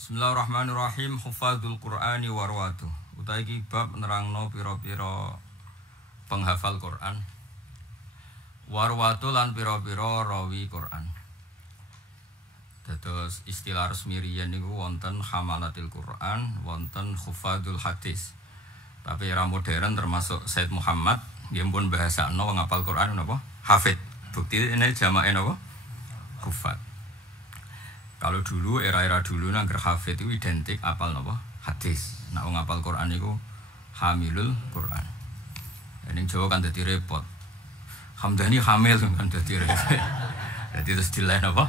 Bismillahirrahmanirrahim. Hufadzul Qur'ani warwatu. Utawi iki bab nerangno pira-pira penghafal Quran. Warwatu lan pira-pira rawi Quran. Dados istilah resmi riyen niku wonten hamalatil Quran, wonten hufadzul hadis. Tapi era modern termasuk Said Muhammad nggih pun bahasakno wong hafal Quran napa? Hafid. Bukti ini jamake napa? Hufadz. Kalau dulu era-era dulu nangger hafid itu identik apal napa? Hadis. Nek wong apal Quran iku hamilul Quran. Ning Jawa kan dadi repot. Hamdani hamil kan dadi repot. Dadi terus dilain apa?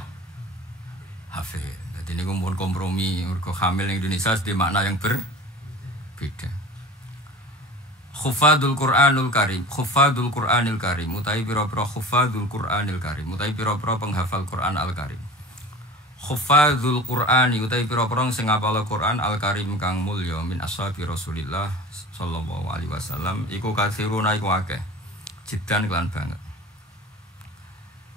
Hafid. Dadi niku mun kompromi mergo hamil ning Indonesia di makna yang berbeda. Hufadzul Qur'anul Karim, Hufadzul Qur'anil Karim, utawi pira-pira Hufadzul Qur'anil Karim, utawi pira-pira penghafal Quran Al-Karim. Hufadzul Qur'ani utawi pira-pira sing ngapal Quran Al-Karim kang mulya min ashabi Rasulillah sallallahu alaihi wasallam iku katsiruna iku akeh jidan kelan banget.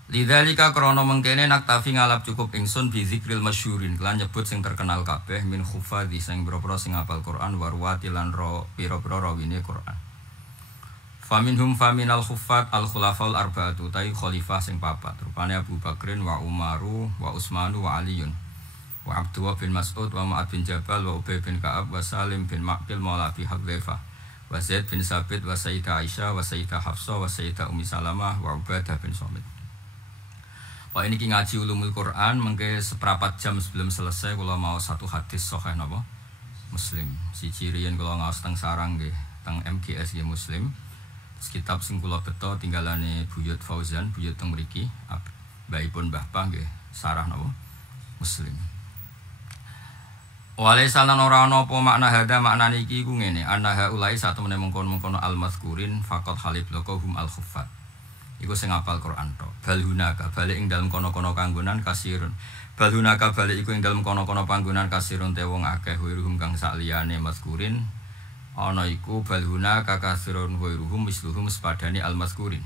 Lidzalika krana mengkene naktafi ngalap cukup ingsun bi zikril masyhurin kelan nyebut sing terkenal kabeh min hufadzi sing pira-pira sing ngapal Quran warwati lan pira-pira rawine Quran. Faminhum faminal khuffat al khulafaul arba'atu tai khalifah sing papat rupane Abu Bakrin wa Umaru wa Utsmanu wa Aliun wa Abdullah bin Mas'ud wa Mu'ad bin Jabal wa Ubay bin Ka'ab wa Salim bin Maqil maula Abi Hudzaifah wa Zaid bin Sabit wa Sayyidah Aisyah wa Sayyidah Hafsah wa Sayyidah Ummi Salamah wa Ubadah bin Samit. Wah ini ngaji ulumul Quran mengke seperempat jam sebelum selesai kula mau satu hadis sahih napa Muslim. Siji riyen kula ngaos teng sarang nggih teng MGS nggih Muslim. Kitab sing kula beto tinggalane Buyut Fauzan, Buyut teng mriki, baipun Mbah Pah nggih sarah napa Muslim. Wale salan ora ana apa makna hada maknane iki ku ngene, annaha ulai satemene mengkon-mengkon al-mazkurin faqat halib lakum al-khuffat. Iku sing hafal Quran tok. Balhunaka balik ing dalem kono-kono kanggonan kasirun. Balhunaka balik iku ing dalem kono-kono panggonan kasirun te wong akeh wiruhum kang sakliyane mazkurin. Ana iku balhuna kakasirun ghairuhum misluhum sepadane al-mazkurin.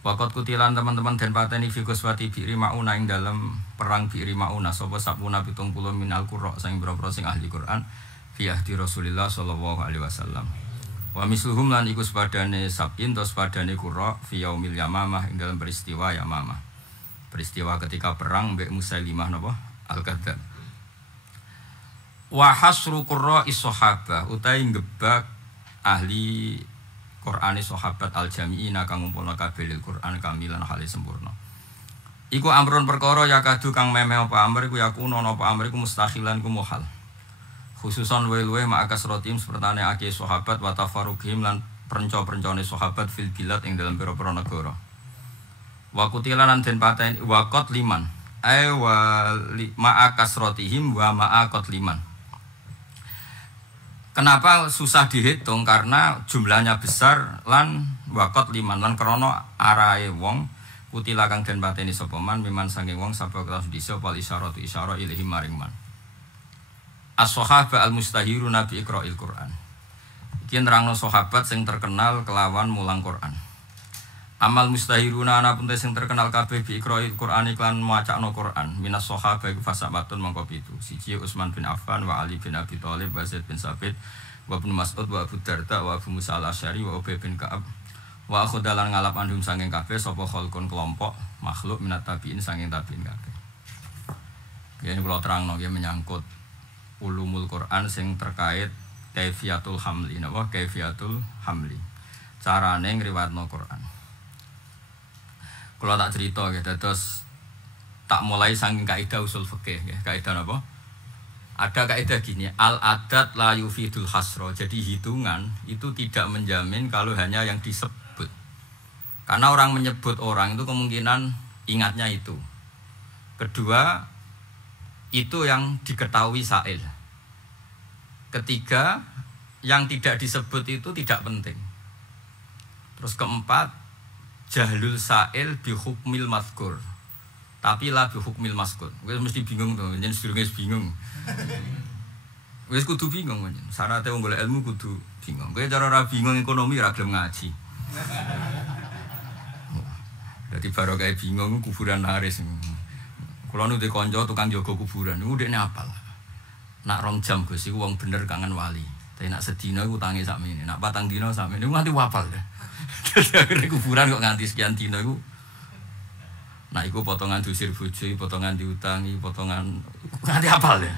Waqat kutilan teman-teman den pateni fi Ghazwati Bi'ri Mauna ing dalam perang Bi'ri Mauna sapa sapuna 70 min al-Qurra sing boro-boro sing ahli Quran fi ahdi Rasulillah sallallahu alaihi wasallam. Wa misluhum lan iku sepadane sab'in to sepadane Qurra fi yaumil Yamamah ing dalam peristiwa Yamamah. Peristiwa ketika perang mbek Musailimah napa al-Kadzdzab. Wa hasru qurra'is sahabah utai ngebak ahli Qur'ani sahabat al-jami'ina kang ngumpulna kabeh Qur'an kamilan hale sempurna. Iku amrun perkara ya kadu kang memeh apa amr iku yakuno apa amr iku mustakhilan ku muhal. Khususan luwe-luwe ma'akas rotim sepertane akeh sahabat wa tafarruqihim lan prenca-prencane sahabat fil bilad ing dalam pira-pira negara. Wa kutilan lan den pateni waqat liman. Wa ma'akas rotihim wa ma'aqat liman. Kenapa susah dihitung? Karena jumlahnya besar lan wakot liman lan krono arahe wong kutila kang den pateni sapa man miman saking wong sapa kelas disa wal isyaratu isyara ilahi maring man. As-sahabah al-mustahiruna bi iqra'il Qur'an. Iki nerangno sahabat sing terkenal kelawan mulang Quran. Amal mustahiruna ana pun sing terkenal kabeh bi iqra'il Qur'an iklan macakno Quran. Minas sahabah iku fasabatun mangko pitu. Siji Utsman bin Affan wa Ali bin Abi Thalib wa Zaid bin Sabit wa Ibnu Mas'ud wa Abu Darda wa Abu Musa al-Asy'ari wa Ubay bin Ka'ab wa akhudalan ngalap andum saking kabeh sapa khalqun kelompok makhluk minat tabiin saking tabiin kabeh. Ini kula terangno nggih menyangkut ulumul Quran sing terkait kaifiyatul hamli napa kaifiyatul hamli. Carane ngriwatno Quran. Kula tak cerita nggih dados tak mulai saking kaidah usul fikih nggih. Kaidah napa? Ada kaidah gini, al-adat la yufidul hasra. Jadi hitungan itu tidak menjamin kalau hanya yang disebut. Karena orang menyebut orang itu kemungkinan ingatnya itu. Kedua, itu yang diketahui sa'il. Ketiga, yang tidak disebut itu tidak penting. Terus keempat, jahlul sa'il bi hukmil mazkur. Tapi la bi hukmil mazkur. Wis mesti bingung to, yen sedurunge bingung. Wis kudu bingung men. Syaraté wong golek ilmu kudu bingung. Kowe cara ora bingung ekonomi ora gelem ngaji. Dadi baru kayak bingung kuburan laris. Kula nu kanca tukang jaga kuburan, niku dekne apal. nak 2 jam Gus iku wong bener kangen wali. Tapi nak sedina iku utange sakmene. Nak 4 dina sakmene nganti wapal deh. Akhirnya kuburan kok nganti sekian dina iku. Nah iku potongan diusir bojo, potongan diutangi, potongan nganti hafal deh.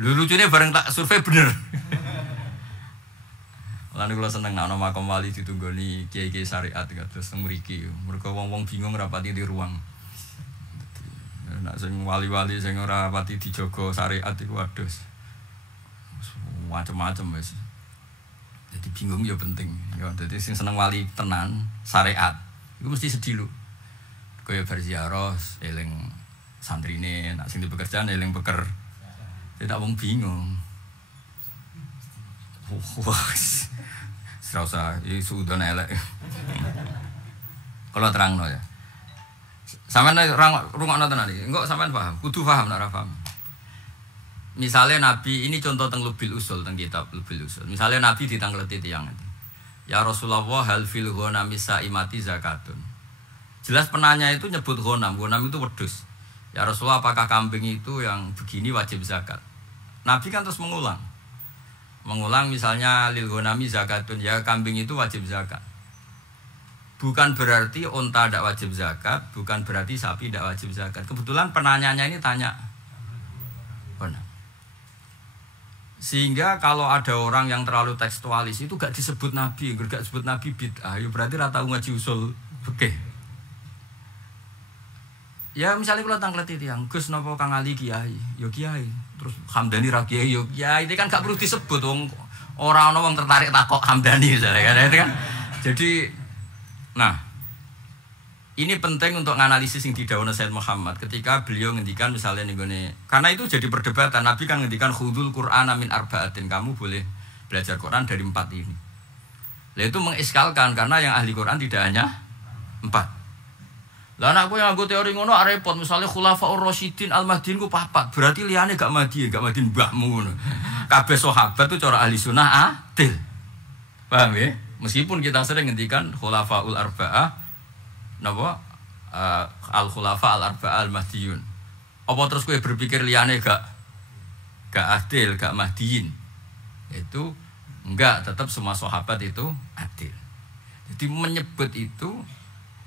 Lucunya bareng tak survei bener. Lan kula seneng ana makam wali ditunggoni kiai-kiai syariat terus teng mriki. Mergo wong-wong bingung rapati di ruang. Nek sing wali-wali sing ora pati dijaga syariat iku adus. Macam-macam wis. Jadi bingung ya penting. Ya dadi sing seneng wali tenan syariat iku mesti sedih lho. Kaya berziarah eling santrine, nek sing dipekerjaan eling peker. Tidak wong bingung. Wah. Serasa iki sudan elek. Kalau terangno ya. Sampeyan rungokno tenan iki. Engko sampeyan paham, kudu paham nek ora paham. Misalnya Nabi ini contoh teng Lubil Usul teng kitab Lubil Usul. Misalnya Nabi ditangkleti tiyang itu. Ya Rasulullah hal fil ghanami saimati zakatun. Jelas penanya itu nyebut ghanam. Ghanam itu wedhus. Ya Rasulullah apakah kambing itu yang begini wajib zakat? Nabi kan terus mengulang misalnya lil ghanami zakatun, ya kambing itu wajib zakat. Bukan berarti unta tidak wajib zakat, bukan berarti sapi tidak wajib zakat. Kebetulan penanyanya ini tanya ghanam. Sehingga kalau ada orang yang terlalu tekstualis itu gak disebut Nabi, gak disebut Nabi bid'ah, ya berarti rata ngaji usul fikih. Ya misalnya kalau tangkleti tiyang, Gus napa Kang Ali kiai, yo kiai. Terus Hamdani ra kiai yo kiai, itu kan gak perlu disebut wong ora ana wong tertarik takok Hamdani misalnya kan itu kan. Jadi nah, ini penting untuk menganalisis yang didhawuhna Sayyid Muhammad ketika beliau ngendikan misalnya nih karena itu jadi perdebatan. Nabi kan ngendikan khudul Qur'ana min arba'atin, kamu boleh belajar Quran dari 4 ini. Lah itu mengiskalkan karena yang ahli Quran tidak hanya 4. Lah anakku yang nganggo teori ngono repot, misalnya Khulafaur Rasyidin Al-Mahdiin ku 4, berarti liyane gak Mahdi mbahmu ngono. Kabeh sahabat itu cara ahli sunnah adil. Paham ya? Meskipun kita sering ngendikan Khulafaul Arba'ah napa Al-Khulafa Al-Arba'ah Al-Mahdiyun. Apa terus kowe berpikir liyane gak adil, gak Mahdiin? Itu enggak, tetap semua sahabat itu adil. Jadi menyebut itu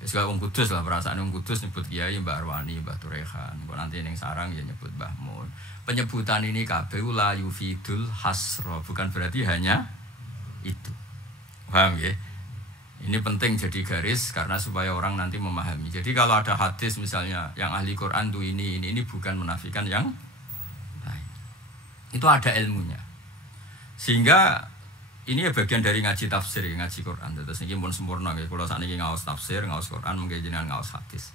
ya wong Kudus lah, perasaan wong Kudus nyebut Kiai Mbah Arwani, Mbah Turehan. Kok nanti ning sarang ya nyebut Mbah Mun. Penyebutan ini kabeh la yufidul hasra, bukan berarti hanya itu. Paham ya? Ini penting jadi garis karena supaya orang nanti memahami. Jadi kalau ada hadis misalnya yang ahli Quran tuh ini bukan menafikan yang lain. Itu ada ilmunya. Sehingga ini ya bagian dari ngaji tafsir, ngaji Quran. Terus ini pun sempurna. Kalau saat ini ngawas tafsir, ngawas Quran, mungkin jenengan ngawas hadis.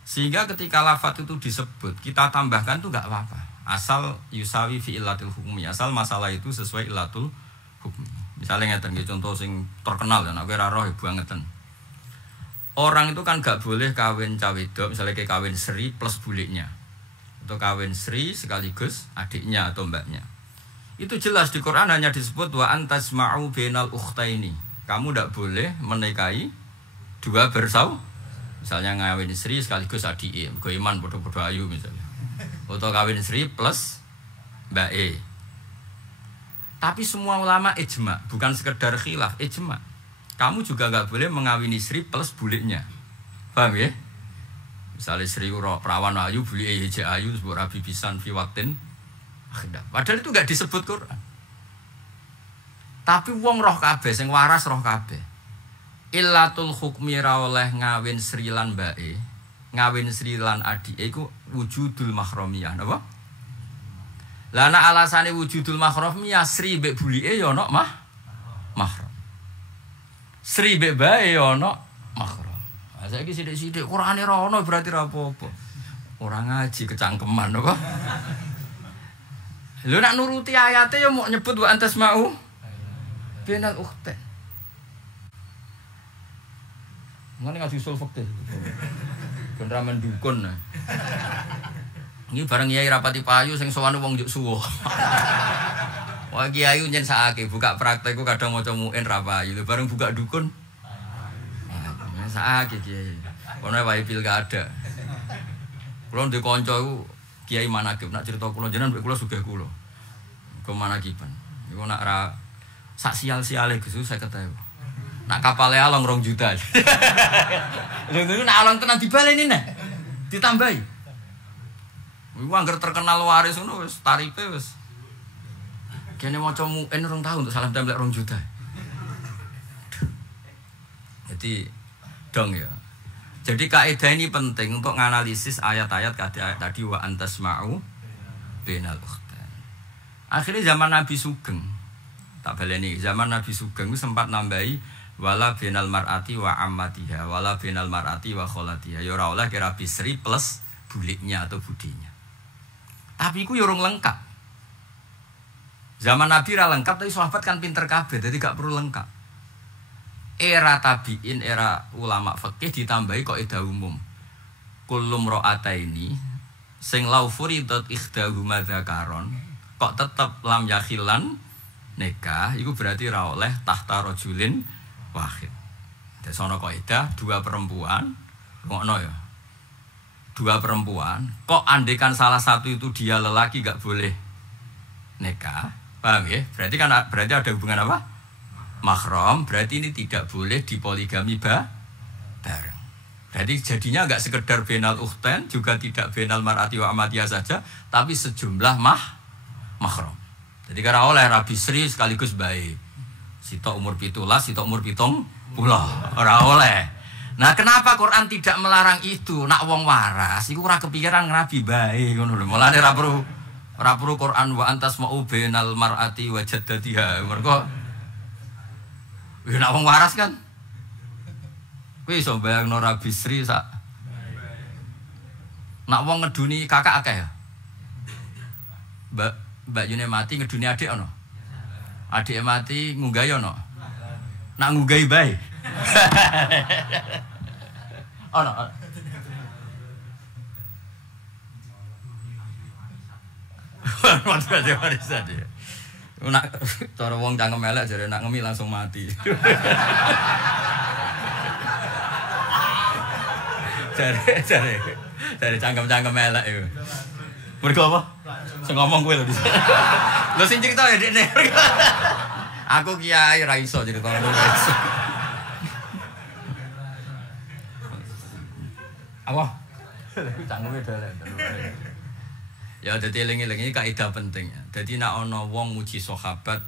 Sehingga ketika lafadz itu disebut, kita tambahkan tuh nggak apa-apa. Asal yusawi fi illatil hukmi. Asal masalah itu sesuai illatul hukmi. Misalnya ngeten, contoh sing terkenal ya, aku roh ibu ngeten. Orang itu kan nggak boleh kawin cawedok, misalnya kayak kawin Sri plus buliknya, atau kawin Sri sekaligus adiknya atau mbaknya. Itu jelas di Quran hanya disebut wa antasma'u bainal ukhtaini. Kamu tidak boleh menikahi 2 bersaudara. Misalnya ngawin Sri sekaligus adik, go iman bodoh-bodoh ayu misalnya. Atau kawin Sri plus Mbak E. Tapi semua ulama ijma, bukan sekedar khilaf, ijma. Kamu juga enggak boleh mengawini Sri plus buliknya. Paham ya? Misalnya Sri perawan ayu, bulik E ayu, sebut rabi pisan fi waktin. Padahal itu gak disebut Quran. Tapi wong roh kabeh sing waras roh kabeh. Illatul hukmi ra oleh ngawin Sri lan mbake, ngawin Sri lan adike iku wujudul mahramiyah, napa? Lah nek alasane wujudul mahramiyah Sri mbek bulike ya ana mahram. Sri mbek bae ya ana mahram. Lah saiki sithik-sithik Qurane ra ono berarti ra apa-apa. Ora ngaji kecangkeman apa? Lu nak nuruti ayatnya ya mau nyebut wa antas mau bainal ukhtain. Ngene ngaji usul fikih. Ben ra mendukun. Ini bareng kiai rapati payu sing sowan wong njuk suwo. Wah kiai nyen sakake buka praktek ku kadang maca muin ra payu, bareng buka dukun. Sakake kiai. Kono wae pilkada. Kulo ndek kanca iku Kiai Manakib nak cerita kula jenengan mbek kula sugih kula. Kemanakiban. Iku nak ra sak sial-siale Gus 50.000. Nak kapale along 2 juta. Lha niku nak along tenan dibaleni nek. Ditambahi. Iku anggar terkenal waris ngono wis tarife wis. Kene maca muin 2 tahun untuk salam templek 2 juta. Jadi dong ya. Jadi kaidah ini penting untuk menganalisis ayat-ayat tadi wa antasma'u bainal ukhtain. Akhirnya zaman Nabi Sugeng. Tak baleni, zaman Nabi Sugeng itu sempat nambahi wala bainal mar'ati wa ammatiha wala bainal mar'ati wa kholatiha. Ya ora oleh kira bisri plus buliknya atau budinya. Tapi iku ya urung lengkap. Zaman Nabi ra lengkap tapi sahabat kan pinter kabeh jadi gak perlu lengkap. Era tabiin, era ulama fikih ditambahi kaidah umum. Kullum ra'ataini sing lau furidat ikhdahuma dzakaron kok tetep lam yakhilan nikah iku berarti ra oleh tahta rajulin wahid. Dadi ana kaidah 2 perempuan, ngono ya. 2 perempuan, kok andekan salah satu itu dia lelaki gak boleh nikah. Paham ya? Berarti ada hubungan apa? Mahram, berarti ini tidak boleh dipoligami bareng. Berarti jadinya enggak sekedar bainal ukhtain, juga tidak bainal mar'ati wa amatiyah saja, tapi sejumlah mahram. Jadi karena oleh Rabi Sri sekaligus baik. Sitok umur 17, sitok umur 70, ora oleh. Nah, kenapa Quran tidak melarang itu? Nak wong waras iku ora kepikiran Nabi baik ngono lho. Mulane ora perlu Quran wa antasma'u bainal mar'ati wa jaddatiha. Mergo nak wong waras kan. Kuwi iso bayangno Rabi Sri sak. Nak wong ngeduni kakak akeh ya. Mbak Yune mati ngeduni adik ono. Adik mati ngunggahi ono. Nak ngunggahi bae. Ono. Waduh warisan dia. Nak cara wong cangkem elek jare nak ngemi langsung mati. Jare cangkem-cangkem elek iku. Mergo apa? Sing ngomong kowe lho di. Lho sing cerita ya dekne. Aku kiai ra iso cerita ngono. Apa? Cangkeme delek. Ya dadi eling-eling iki kaidah penting. Dadi nek ana wong muji sahabat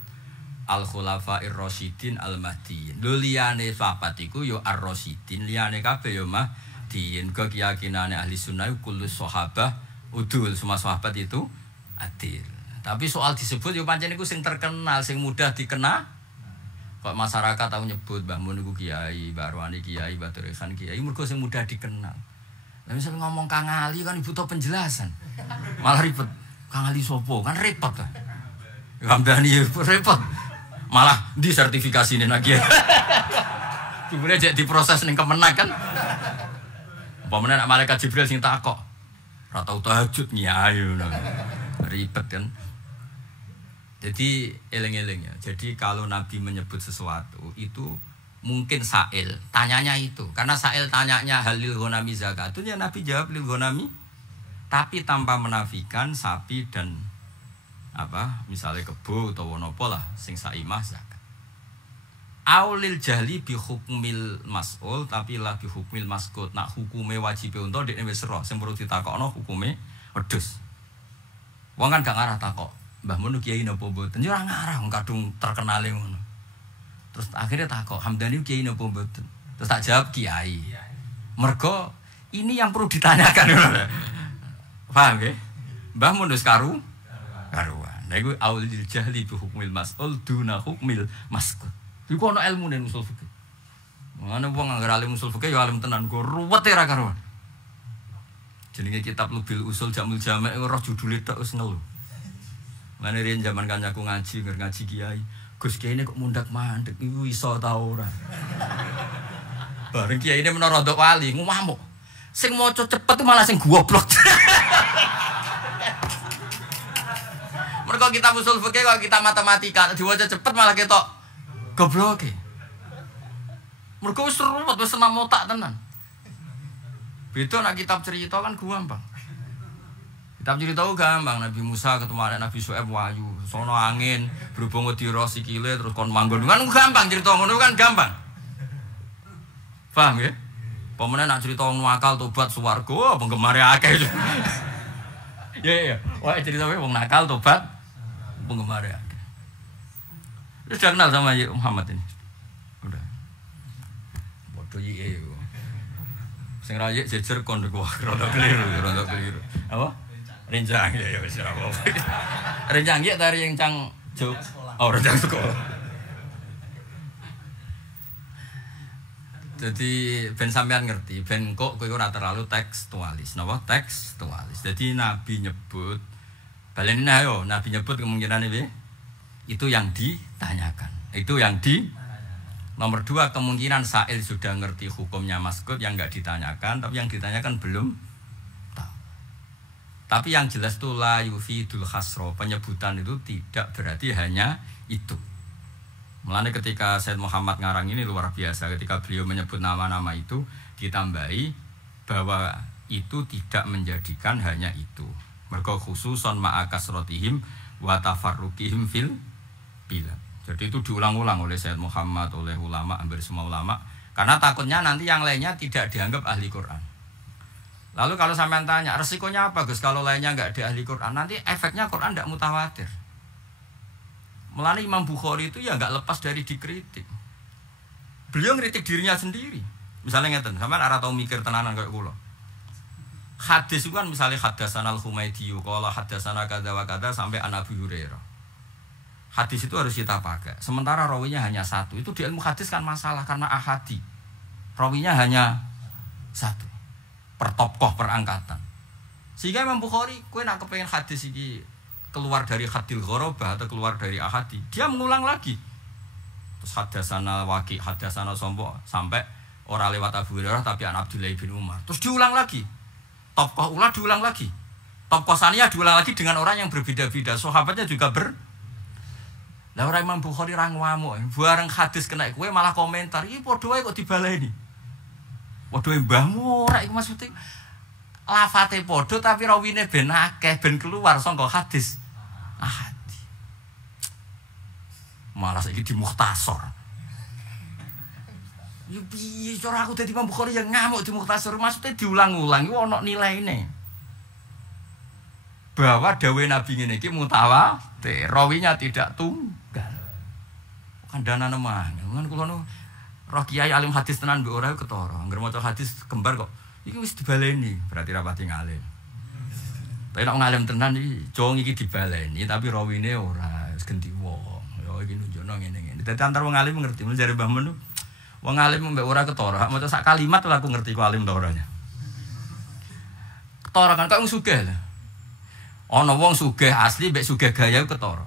al-khulafair rasyidin al-mahdiyyin. Lho liyane sahabat iku ya ar-rasyidin, liyane kabeh ya mahdiyyin. Keyakinane ahli sunnah kullu sahabah udul, semua sahabat itu adil. Tapi soal disebut ya pancen iku sing terkenal, sing mudah dikenal. Kok masyarakat tahu nyebut Mbah Mun iku kiai, Mbah Arwani kiai, Mbah Turekan kiai, mergo sing mudah dikenal. Lah misal ngomong Kang Ali kan butuh penjelasan. Malah ribet. Kang Ali sopo? Kan repot ta. Hamdani repot. Malah di sertifikasine lagi. Dibule jek diproses ning Kemenak kan. Umpamane nek malaikat Jibril sing takok. Ora tau tahajud nyai ngono. Ribet kan. Jadi eling-eling ya. Jadi kalau Nabi menyebut sesuatu itu mungkin sa'il, tanyanya itu. Karena sa'il tanyanya halil ghanami zakatun, ya Nabi jawab lil ghanami, tapi tanpa menafikan sapi dan apa, misalnya kebo atau nopo lah sing saimah zakat. Aulil jahli bi hukmil mas'ul, tapi lah bi hukmil maskut. Nak hukume wajib untuk dekne wis ro, sing perlu ditakokno hukume wedhus. Wong kan gak ngarah takok, Mbah Mun kiai napa mboten? Ya ora ngarah, kadung terkenale ngono. Terus akhirnya takok, Hamdani kiai napa mboten? Terus tak jawab kiai. Mergo ini yang perlu ditanyakan. Paham nggih? Mbah Mun wis karuan. Lah iku aulil jahli bi hukmil mas'ul duna hukmil maskut. Iku ana ilmune usul fikih. Mana wong anggere alim usul fikih ya alim tenan, go ruwet ra karuan. Jenenge kitab Lubil Usul Jamul Jami' roh judule tok wis ngelu. Mane riyen zaman kancaku ngaji kiai. Gus kiai ini kok mundak mandek iku iso ta ora. Bareng kiai ini menara ndok wali ngamuk. Sing maca cepet malah sing goblok. Mergo kita usul fikih kok kita matematika diwaca cepet malah ketok gobloke. Mergo wis ruwet wis senam otak tenan. Beda nek kitab cerita kan gampang. Kitab cerita gampang, Nabi Musa ketemu anak Nabi Syuaib wahyu, sono angin, berhubung wedira sikile terus kon manggon. Kan gampang cerita ngono kan gampang. Paham ya? Pemene nak cerita wong nakal tobat swarga penggemare akeh. Ya. Wah cerita wong nakal tobat penggemare akeh. Sudah kenal sama Muhammad ini? Udah. Bodoh iki. Sing rayek jejer kon wah rada keliru. Apa? Rencang ya wis ora apa-apa. Rencang ya dari yang cang juk. Oh, rencang sekolah. Jadi ben sampean ngerti, ben kok kowe ora terlalu tekstualis. Napa? Tekstualis. Jadi Nabi nyebut balen ayo, Nabi nyebut kemungkinan piye? Itu yang ditanyakan. Itu yang di nomor 2 kemungkinan Sa'il sudah ngerti hukumnya maskut yang enggak ditanyakan, tapi yang ditanyakan belum. Tapi yang jelas itu la yufidul khasro, penyebutan itu tidak berarti hanya itu. Mulanya ketika Said Muhammad ngarang ini luar biasa, ketika beliau menyebut nama-nama itu ditambahi bahwa itu tidak menjadikan hanya itu. Mergo khususon ma'a kasrotihim wa tafarruqihim fil bilad. Jadi itu diulang-ulang oleh Said Muhammad, oleh ulama, hampir semua ulama, karena takutnya nanti yang lainnya tidak dianggap ahli Quran. Lalu kalau sampean tanya, resikonya apa Gus kalau lainnya enggak ada ahli Quran? Nanti efeknya Quran enggak mutawatir. Mulanya Imam Bukhari itu ya enggak lepas dari dikritik. Beliau ngeritik dirinya sendiri. Misalnya ngeten, sampean ora tau mikir tenanan kayak kula. Hadis itu kan misalnya haddatsana al-Humaydi qala haddatsana kadza wa kadza sampai an Abi Hurairah. Hadis itu harus kita pakai. Sementara rawinya hanya satu. Itu di ilmu hadis kan masalah karena ahadi. Rawinya hanya satu. Per tokoh per angkatan. Sehingga Imam Bukhari kowe nak kepengin hadis iki keluar dari hadil ghorobah atau keluar dari ahadi, dia mengulang lagi. Terus hadasana Waqi, hadasana Sompo sampai ora lewat Abu Hurairah tapi an Abdullah bin Umar. Terus diulang lagi. Tokoh ulah diulang lagi. Tokoh saniyah diulang lagi dengan orang yang berbeda-beda. Sahabatnya juga Lah ora Imam Bukhari ra ngamuk. Bareng hadis kena kowe malah komentar, "Iki padha wae kok dibaleni." Padha mbahmu ora iku maksude lafate padha tapi rawine ben akeh ben keluar saka hadis. Ahadi. Malah saiki di mukhtasar. Yo piye cara aku dadi Imam Bukhari yang ngamuk di mukhtasar maksude diulang-ulang iku ana nilaine. Bahwa dawuh Nabi ngene iki mutawatir, rawinya tidak tunggal. Kandhane mah, kan kula nu roh kiai alim hadis tenan mbek ora ketara. Angger maca hadis kembar kok iki wis dibaleni, berarti rapati ngalim. Tapi nek ngalim tenan iki jong iki dibaleni tapi rawine ora wis genti wong. Ya iki nunjukno ngene-ngene. Dadi antar wong alim ngerti, mun jare Mbah Men wong alim mbek ora ketara, maca sak kalimat lha aku ngerti ku alim ta oranya. Ketara kan kok wong sugih lho. Ana wong sugih asli mbek sugih gaya ketara.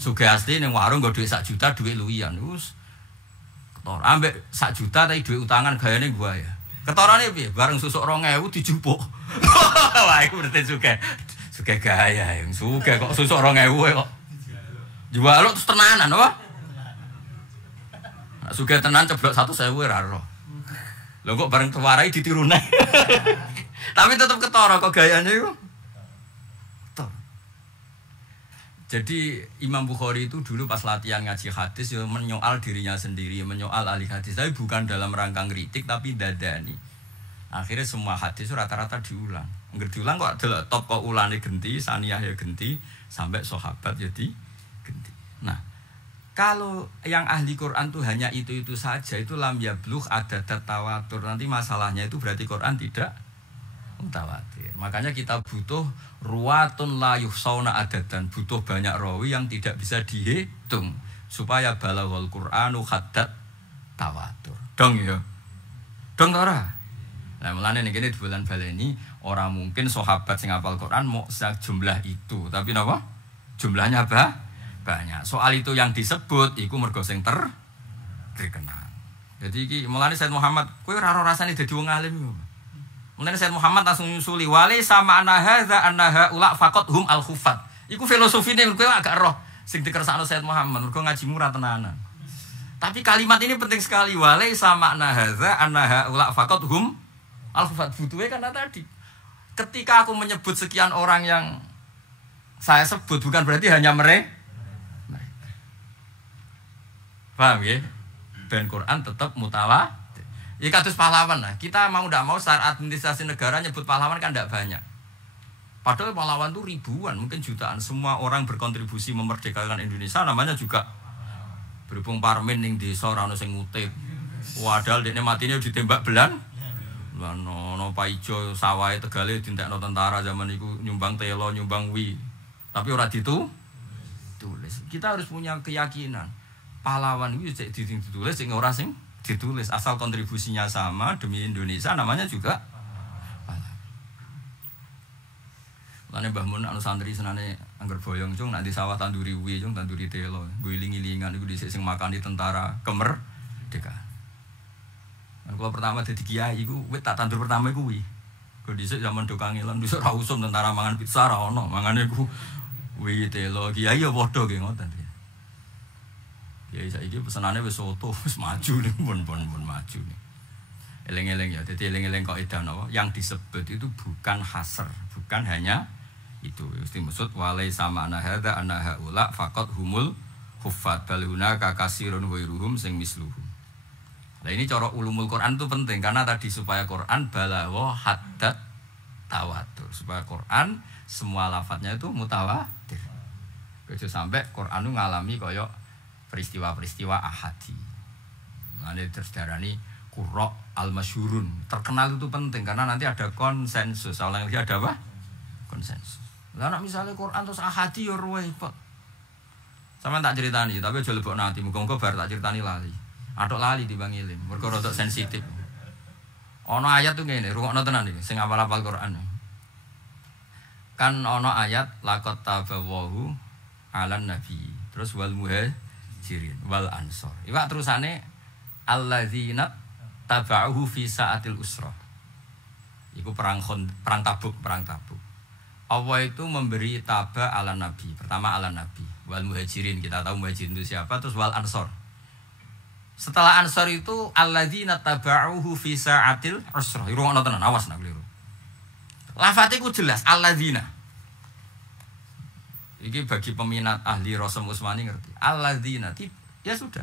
Sugih asli ning warung nggo dhuwit 1 juta dhuwit luwian. Wis ketara. Ambek 1 juta tapi dhuwit utangan gayane gua ya. Ketarane piye? Bareng susuk 2000 dijupuk. Wah, iku berarti sugih. Sugih gaya yang sugih kok susuk 2000 kok. Jual terus tenanan apa? Nek sugih tenan ceblok 100.000 ora ro. Lho kok bareng kewarai ditirune. Tapi tetep ketara kok gayane iku. Jadi Imam Bukhari itu dulu pas latihan ngaji hadis ya menyoal dirinya sendiri, menyoal ahli hadis, tapi bukan dalam rangka ngritik tapi dadani. Akhirnya semua hadis rata-rata diulang. Enggak diulang kok ada top kok ulane genti, saniyah ya genti, sampai sahabat jadi genti. Nah, kalau yang ahli Quran tuh hanya itu saja, itu lam yablugh ada tawatur. Nanti masalahnya itu berarti Quran tidak mutawatir. Makanya kita butuh ruwatun la yuhsauna adatan, butuh banyak rawi yang tidak bisa dihitung supaya balaghul Qur'anu haddat tawatur. Dong ya. Dong ora. Lah mulane ning kene di bulan baleni ora mungkin sahabat sing hafal Quran mau jumlah itu, tapi napa? Jumlahnya banyak. Soal itu yang disebut iku mergo sing terkenal. Jadi iki mulane Said Muhammad kowe ora rasane dadi wong alim. Mulane Said Muhammad langsung nyusuli wali sama annaha ula faqat hum al khufat. Iku filosofine kowe agak roh sing dikersakno Said Muhammad mergo ngaji murah tenanan. Tapi kalimat ini penting sekali wali sama annaha ula faqat hum al khufat. Butuhe kan tadi. Ketika aku menyebut sekian orang yang saya sebut bukan berarti hanya mereka. Paham ya? Ben Quran tetap mutawatir. Ya kados pahlawan lah. Kita mau tidak mau secara administrasi negara nyebut pahlawan kan tidak banyak. Padahal pahlawan itu ribuan, mungkin jutaan. Semua orang berkontribusi memerdekakan Indonesia namanya juga berhubung parmen ning desa ora ono sing ngutip. Padahal dekne matine ditembak belan. Lah no paijo sawahe Tegale dintekno tentara zaman iku nyumbang telo, nyumbang wi. Tapi ora tulis. Kita harus punya keyakinan. Pahlawan itu ditulis sing ora sing ditulis asal kontribusinya sama demi Indonesia namanya juga pahlawan. Lane Mbah Mun anu santri senane angger boyong cung nak di sawah tanduri wi cung tanduri telo. Guling-gilingan iku dhisik sing makani tentara kemerdekaan. Kalau pertama jadi kiai, gue tak tandur pertama gue. Gue disek zaman dokangilan, disek rausum tentara mangan pizza, rano mangannya gue telo kiai ya bodoh gitu ngoten. Kiai saya ini pesanannya wes soto, wes maju nih, pun maju nih. Eleng-eleng ya, jadi eleng-eleng kok edan apa? Yang disebut itu bukan hasr, bukan hanya itu. Mesti maksud walai sama anahada anahaula fakot humul hufat balhuna kakasirun wairuhum sing misluhum. Nah ini cara ulumul Quran itu penting karena tadi supaya Quran balagha haddad tawatur, supaya Quran semua lafadznya itu mutawatir. Kecuali sampai Quran itu ngalami koyok peristiwa-peristiwa ahadi. Nah ini tersedarani qurra al-masyhurun. Terkenal itu penting karena nanti ada konsensus. Soalnya nanti ada apa? Konsensus. Lah nek misalnya Quran terus ahadi ya repot. Sama tak ceritani, tapi aja lebok nanti muga-muga bar tak ceritani lali. Atok lali di Bang Ilim, mergo rada sensitif. Ana ayat tuh ngene, rungokno tenan iki sing apal-apal Quran. Kan ana ayat laqad tabawahu 'alan nabi. Terus wal muhajirin wal ansor. Iwak terusane alladzina tabauhu fi sa'atil usra. Iku perang Tabuk. Allah itu memberi taba ala nabi. Pertama ala nabi, wal muhajirin kita tahu muhajirin itu siapa, terus wal ansor. Setelah ansor itu alladzina tabauhu fi sa'atil usra. Irungokno tenan, awas nak keliru. Lafate ku jelas alladzina. Iki bagi peminat ahli Rasul Utsmani ngerti. Alladzina ya sudah.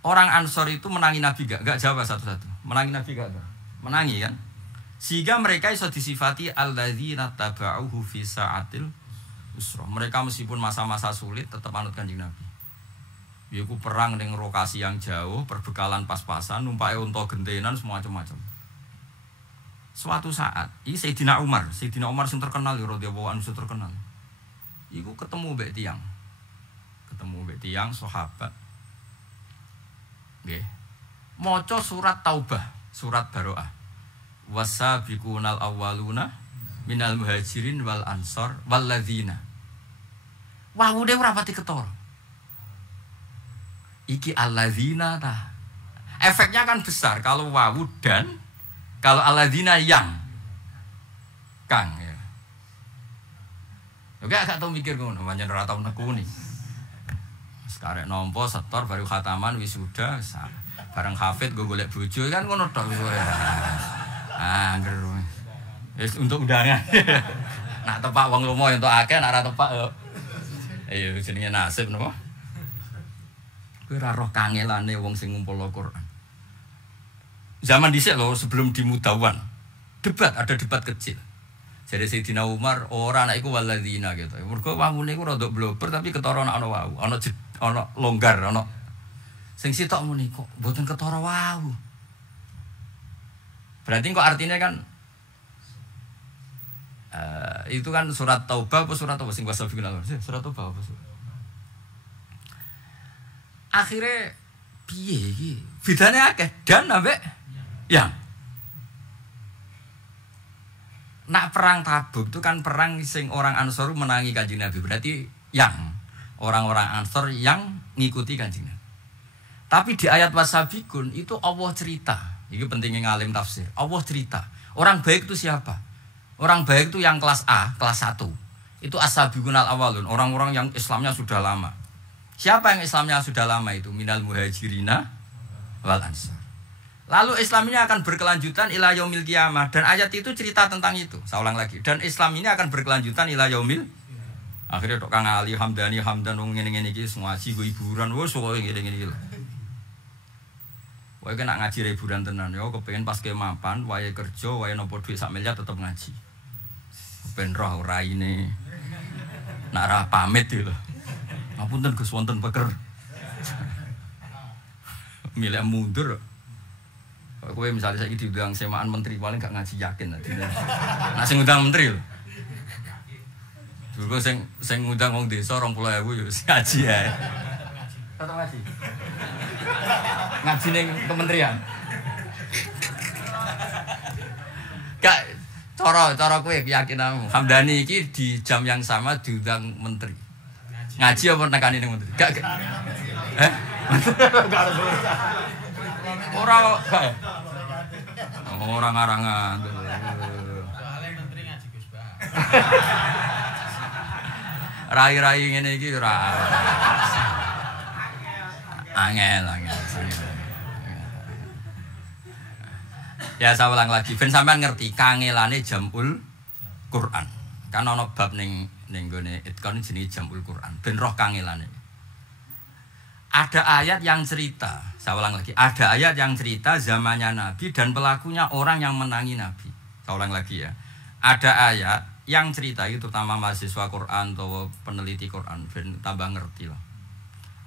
Orang ansor itu menangi nabi gak jawab satu-satu. Menangi nabi gak? Menangi kan? Sehingga mereka iso disifati alladzina tabauhu fi sa'atil usra. Mereka meskipun masa-masa sulit tetap anut Kanjeng Nabi. Iku perang ning lokasi yang jauh, perbekalan pas-pasan, numpake unta gentenan semacam-macam. Suatu saat, ini Sayyidina Umar sing terkenal ya radhiyallahu anhu terkenal. Iku ketemu mbek tiyang sahabat. Nggih. Maca surat Taubah, surat Baroah. Wasabiqunal awwaluna minal muhajirin wal ansor walladzina. Wah, udah ora pati ketara. Iki alladzina ta. Efeknya kan besar kalau wawu dan kalau alladzina yang kang ya. Oke, agak tau mikir ngono, pancen ora tau nekuni. Sekarek nampa setor baru khataman wisuda, bareng hafid go golek bojo kan ngono tok sore. Angger. Wis untuk undangan. Nak tepak wong lomo entuk akeh, nak ora tepak yo. Ayo jenenge nasib napa? Kowe ora roh kangelane wong sing ngumpulno Quran. Zaman dhisik lho sebelum di Mudawan. Ada debat kecil. Jadi Sayyidina Umar ora anak iku waladzina gitu. Mergo wawune iku rada blober tapi ketara ana wawu, ana longgar, ana sing sitok muni kok mboten ketara wawu. Berarti kok artinya kan itu kan surat Taubah apa surat apa sing kuasa final? Surat Taubah apa surat? Akhirnya piye iki? Bedane akeh dan ambek yang. Nak perang Tabuk itu kan perang sing orang Ansor menangi Kanjeng Nabi. Berarti yang orang-orang Ansor yang ngikuti Kanjeng Nabi. Tapi di ayat wasabiqun itu Allah cerita. Ini pentingnya ngalim tafsir. Allah cerita. Orang baik itu siapa? Orang baik itu yang kelas A, kelas 1. Itu as-sabiqunal awalun, orang-orang yang Islamnya sudah lama. Siapa yang Islamnya sudah lama itu? Minal muhajirina wal ansar. Lalu Islam ini akan berkelanjutan ila yaumil qiyamah dan ayat itu cerita tentang itu. Saya ulang lagi. Dan Islam ini akan berkelanjutan ila yaumil. Akhirnya tok Kang Ali Hamdani Hamdan wong ngene-ngene iki ngaji go hiburan wis kok ngene-ngene iki. Wae kena ngaji hiburan tenan yo kepengin pas ke mapan wae kerja wae nopo dhuwit sak miliar tetep ngaji. Ben roh raine. Nak ra pamit iki lho. Ngapunten Gus wonten peker. Milih mundur. Kowe misalnya saiki diundang semaan menteri paling gak ngaji yakin nanti. Nah sing ngundang menteri lho. Dulu sing ngundang wong desa 20.000 yo ngaji ae. Tetep ngaji. Ngaji ning kementerian. Gak cara kowe keyakinanmu. Hamdani iki di jam yang sama diundang menteri. Ngaji apa nekani ning menteri? Gak. Gak harus. Orang ngarangan. Soale menteri ngaji Gus Bah. Rai-rai ngene iki ora. Angel. Ya saya ulang lagi, ben sampean ngerti kangelane Jamul Quran. Kan ana bab ning gone itkon jenenge Jamul Quran. Ben roh kangelane. Ada ayat yang cerita, saya ulang lagi, ada ayat yang cerita zamannya Nabi dan pelakunya orang yang menangi Nabi. Saya ulang lagi ya. Ada ayat yang cerita itu terutama mahasiswa Quran atau peneliti Quran, ben tambah ngerti lah.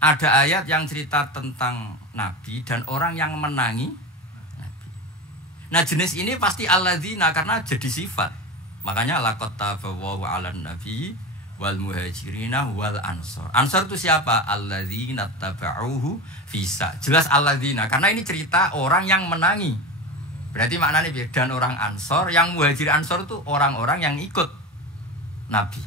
Ada ayat yang cerita tentang Nabi dan orang yang menangi Nabi. Nah jenis ini pasti alladzina karena jadi sifat. Makanya laqad tabawu 'alan nabi wal muhajirina wal ansor. Ansor itu siapa? Alladzina taba'uhu fisa. Jelas alladzina karena ini cerita orang yang menangi. Berarti maknanya dan orang ansor, yang muhajir ansor itu orang-orang yang ikut Nabi.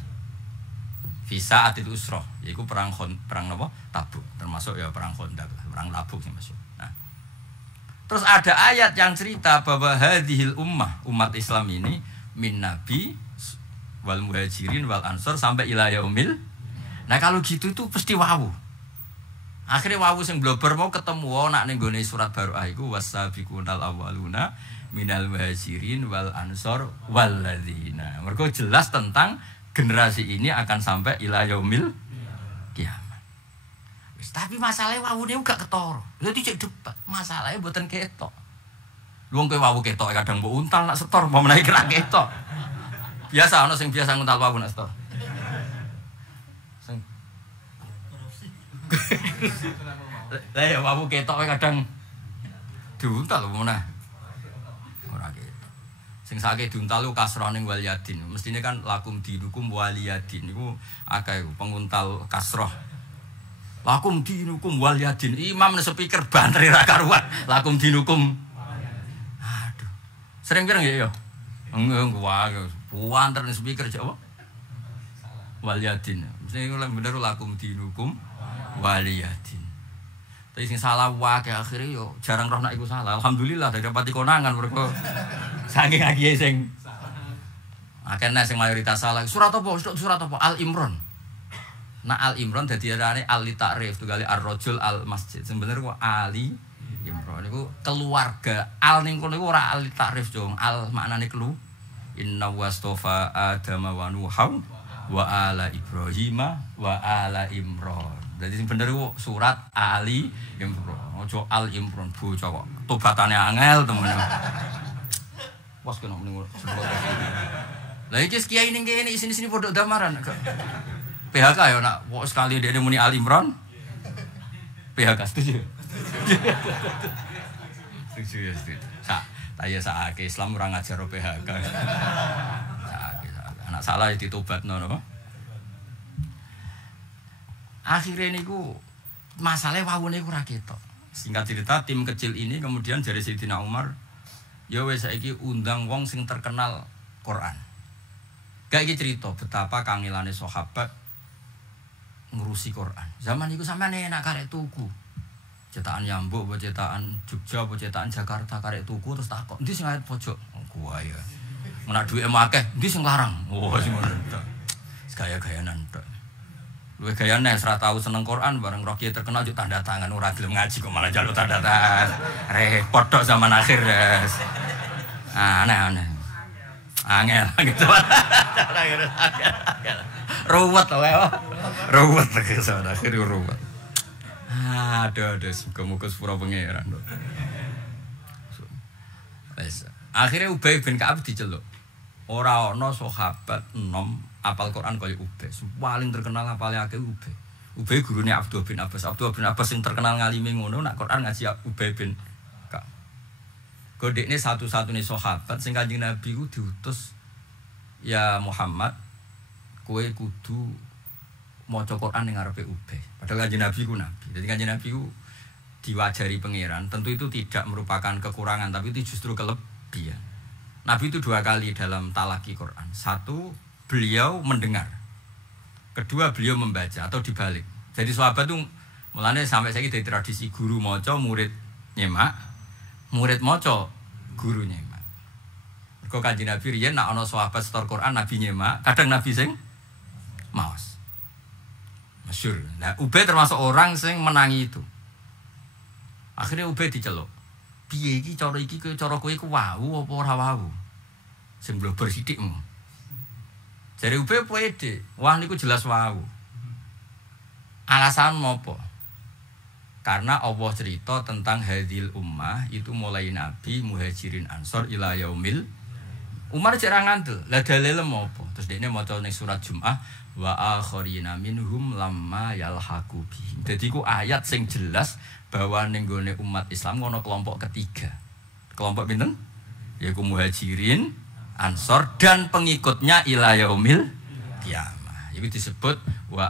Fisa atil usroh, yaitu perang apa? Tabuk, termasuk ya perang Khandaq, perang Tabuk sih masuk. Nah. Terus ada ayat yang cerita bahwa hadhil umat Islam ini min nabi wal muhajirin wal ansor sampai ila yaumil. Nah kalau gitu itu pasti wawu. Akhirnya wawu sing blober mau ketemu nak ning gone surat Baroah iku wasabiqunal awwaluna minal muhajirin wal ansor wal ladzina. Mergo jelas tentang generasi ini akan sampai ila yaumil kiamat. Wis tapi masalahnya wawune gak ketara. Lha dicek debat, masalahnya mboten ketok. Wong kowe wawu ketok kadang mbok untal nak setor mau menawi kira ketok. Biasa ana sing biasa nguntal wawu nak setor. Sing lah ya wawu ketok kadang diuntal mana? Ora ketok. Sing sakit diuntal lu kasrah ning waliyadin. Mestine kan lakum dinukum waliyadin niku akeh penguntal kasrah. Lakum dinukum waliyadin. Imam speaker bantri ra karuan. Lakum dinukum. Aduh. Sering-sering ya. Enggak wae. Puanter ning speaker Jawa. Waliyadin. Mesti bener lakum dinukum waliyadin. Tapi sing salah wae akhire yo jarang roh nak iku salah. Alhamdulillah dari pati konangan mergo saking akeh sing akene sing mayoritas salah. Surat apa? Surat apa? Al Imran. Nah Al Imran dadi arane al ta'rif tu kali ar-rajul al masjid. Sebenarnya kok Ali Imran niku keluarga. Al ning kono iku ora al ta'rif dong. Al maknane kelu. Inna wastofa Adam wa Nuh wa ala Ibrahim wa ala Imran. Jadi sing bener ku surat Ali Imran. Ojo Al Imran bocah kok. Tobatane angel temen. Wes kena mending. Lah iki kiai ning kene isine-isine pondok damaran. PHK ya nak sekali dia muni Al Imran. PHK setuju. Setuju ya setuju. Taya sakake Islam ora ngajar PHK. Anak salah ditobatno napa? Akhirnya niku masalahnya wawune ora ketok. Singkat cerita tim kecil ini kemudian dari Sayyidina Umar ya wis saiki undang wong sing terkenal Quran. Gak iki cerita betapa kangelane sahabat ngurusi Quran. Zaman iku sampean enak karek tuku. Cetakan Yambuk, cetakan Jogja, cetakan Jakarta karek tuku terus takok, "Endi sing arep pojok?" Gua ya. Menak duwe akeh, endi sing larang? Oh, sing ngono tok. Gaya-gayanan tok. Luwih gayane ora tau seneng Quran bareng roh kiai terkenal juk tanda tangan ora gelem ngaji kok malah njaluk tanda tangan. Repot tok zaman akhir, Guys. Aneh-aneh. Angel gitu. Ruwet wae. Ruwet zaman akhir ruwet. Aduh, muga-muga sepura pangeran. Wes, akhirnya Ubay bin Ka'ab diceluk. Ora ana sahabat enom apal Quran kaya Ubay. Paling terkenal apale akeh Ubay. Ubay gurune Abdullah bin Abbas. Abdullah bin Abbas sing terkenal ngalime ngono nak Quran ngaji Ubay bin Ka'ab. Godekne satu-satunya sahabat sing Kanjeng Nabi ku diutus, ya Muhammad, kowe kudu maca Quran ning ngarepe Ubay. Padahal Kanjeng Nabi ku nabi. Jadi Kanjeng Nabi ku diwajari pangeran. Tentu itu tidak merupakan kekurangan, tapi itu justru kelebihan. Nabi itu 2 kali dalam talaki Quran. 1, beliau mendengar. Kedua, beliau membaca atau dibalik. Jadi sahabat itu mulane sampai saiki dari tradisi guru maca, murid nyemak, murid maca, guru nyemak. Mergo Kanjeng Nabi riyen nek ana sahabat setor Quran Nabi nyemak, kadang Nabi sing maos. Masyhur. Nah, Ubay termasuk orang sing menangi itu. Akhirnya Ubay diceluk. Piye iki cara iki cara kowe ku wau apa ora wau? Sing blober sithikmu. Jare Ubay pede. Wah niku jelas wau. Alasan mopo? Karena Allah cerita tentang hadil ummah itu mulai Nabi Muhajirin Ansor ila yaumil Umar cek ra ngandel. Lah dalile mopo? Terus dekne maca ning surat Jumat wa akharina minhum lamma yalhaqu bihim. Dadi ku ayat sing jelas bahwa ning gone umat Islam ono kelompok ketiga. Kelompok pinten? Yaiku Muhajirin, Ansor dan pengikutnya ila yaumil kiamah. Iku disebut wa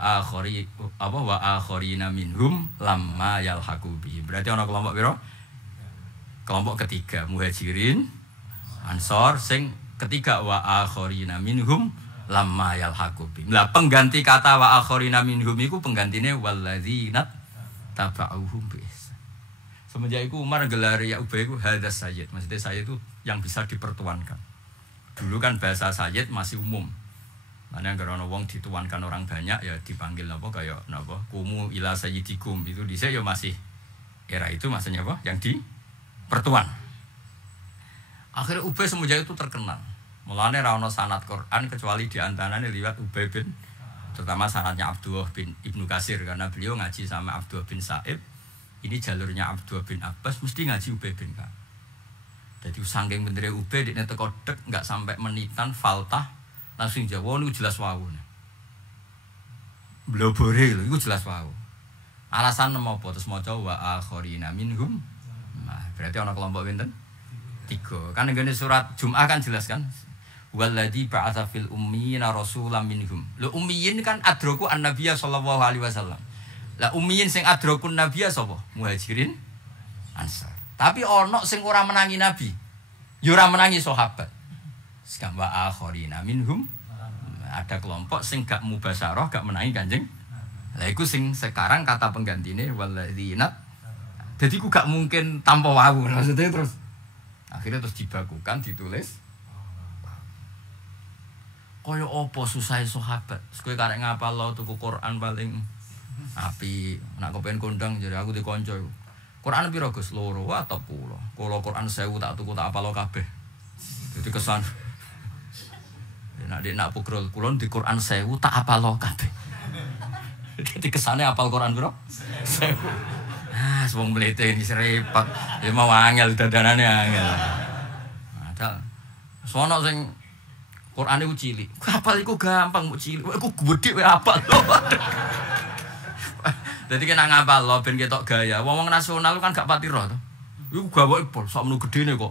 akharina minhum lamma yalhaqu bihim. Berarti ono kelompok piro? Kelompok ketiga, Muhajirin, Ansor, sing ketiga wa akharina minhum lamma yalhaqu bihim. Lah pengganti kata wa akharina minhum iku penggantine walladzina tabauhum bi ihsan. Semenjak itu Umar gelari ya Ubay itu hadas sayyid. Maksudnya sayyid itu yang bisa dipertuankan. Dulu kan bahasa sayyid masih umum. Karena karena wong dituankan orang banyak ya dipanggil apa kayak napa kumu ila sayyidikum itu dhisik ya masih era itu maksudnya apa yang dipertuan. Akhirnya Ubay semenjak itu terkenal. Mulane ra ono sanad Quran kecuali di antaranya liwat Ubay bin, terutama sanadnya Abdullah bin Ibnu Katsir karena beliau ngaji sama Abdullah bin Sa'ib. Ini jalurnya Abdullah bin Abbas mesti ngaji Ubay bin Ka'ab. Jadi saking bener Ubay dekne teko dek enggak sampai menitan faltah langsung jawab niku jelas wau. Blobore lho iku jelas wau. Alasan apa terus maca wa akharina minhum. Nah, berarti ana kelompok pinten? 3. Kan ngene surat Jumat kan jelas kan. Walladzi ba'atsa fil ummiyina rasulam minhum. Lho ummiyin kan adraku an-nabiyya sallallahu alaihi wasallam. Lah ummiyin sing adrakun nabiyya sapa? Muhajirin, Ansar. Tapi ana sing ora menangi nabi. Ya ora menangi sahabat. Sekam wa akharina minhum. Ada kelompok sing gak mubasyarah, gak menangi Kanjeng. Lah iku sing sekarang kata penggantine walladzina. Jadi ku gak mungkin tanpa wau. Maksudnya terus akhirnya terus dibakukan ditulis kaya apa susah sahabat. Kowe karek ngapal lo tuku Quran paling api. Nek kepen kondang jadi aku dikonco. Quran piro Gus? 2 atau 10. Kalau Quran 1000 tak tuku tak apal kabeh. Dadi kesan. Nek pukrul kulon di Quran 1000 tak apal kabeh. Dadi kesane apal Quran piro? 1000. Ah, wong mlete ini repot. Ya mau angel dadanane angel. Ada sono sing Qur'ane ku cilik. Hafal iku gampang mu cilik. Iku gedhe wae hafal. Dadi kena ngapal lo ben ketok gaya. Wong-wong nasional kan gak pati roh to. Iku gawoke pol sak menu gedene kok.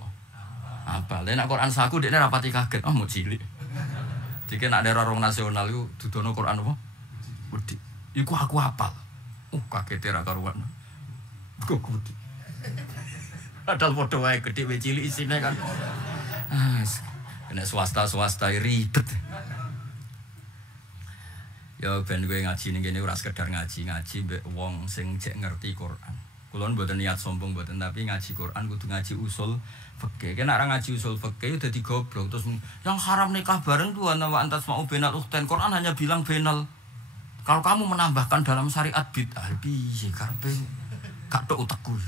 Hafal. Nek Qur'an saku dekne ra pati kaget. Oh mu cilik. Dike nek daerah rong nasional iku dudono Qur'an apa? Gedhe. Iku aku hafal. Kaget ra karuan. Kok gedhe. Padahal padha wae gedhe wae cilik isine kan. Nek swasta ribet. Ya ben kowe ngaji ning kene ora sekedar ngaji mbek wong sing jek ngerti Quran. Kulon mboten niat sombong mboten tapi ngaji Quran kudu ngaji usul fikih. Nek ora ngaji usul fikih dadi goblok terus yang haram nikah bareng tuh ana wa antas mau benal ukhtain Quran hanya bilang benal. Kalau kamu menambahkan dalam syariat bid'ah, piye karepe gak tok utekku.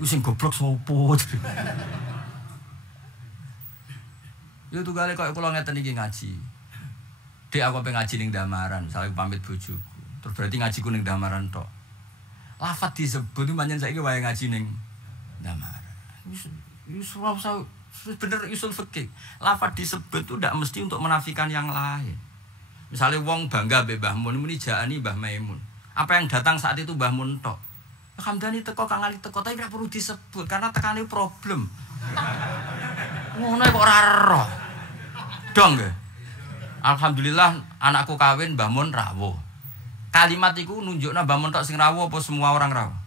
Iku sing goblok sopo. Yo tunggale koyo kula ngeten iki ngaji. Dek aku pengen ngaji ning Damaran, misalnya pamit bojoku. Terus berarti ngajiku ning Damaran tok. Lafat disebut itu pancen saiki wae ngaji ning Damaran. Wis bener usul fikih. Lafat disebut itu ndak mesti untuk menafikan yang lain. Misalnya wong bangga mbek Mbah Mun muni jaani Mbah Maimun. Apa yang datang saat itu Mbah Mun tok. Hamdani teko Kang Ali teko tapi ora perlu disebut karena tekane problem. Ngono kok ora ero. Dong nggih. Alhamdulillah anakku kawin Mbah Mun rawuh. Kalimat iku nunjukna Mbah Mun tok sing rawuh apa semua orang rawuh?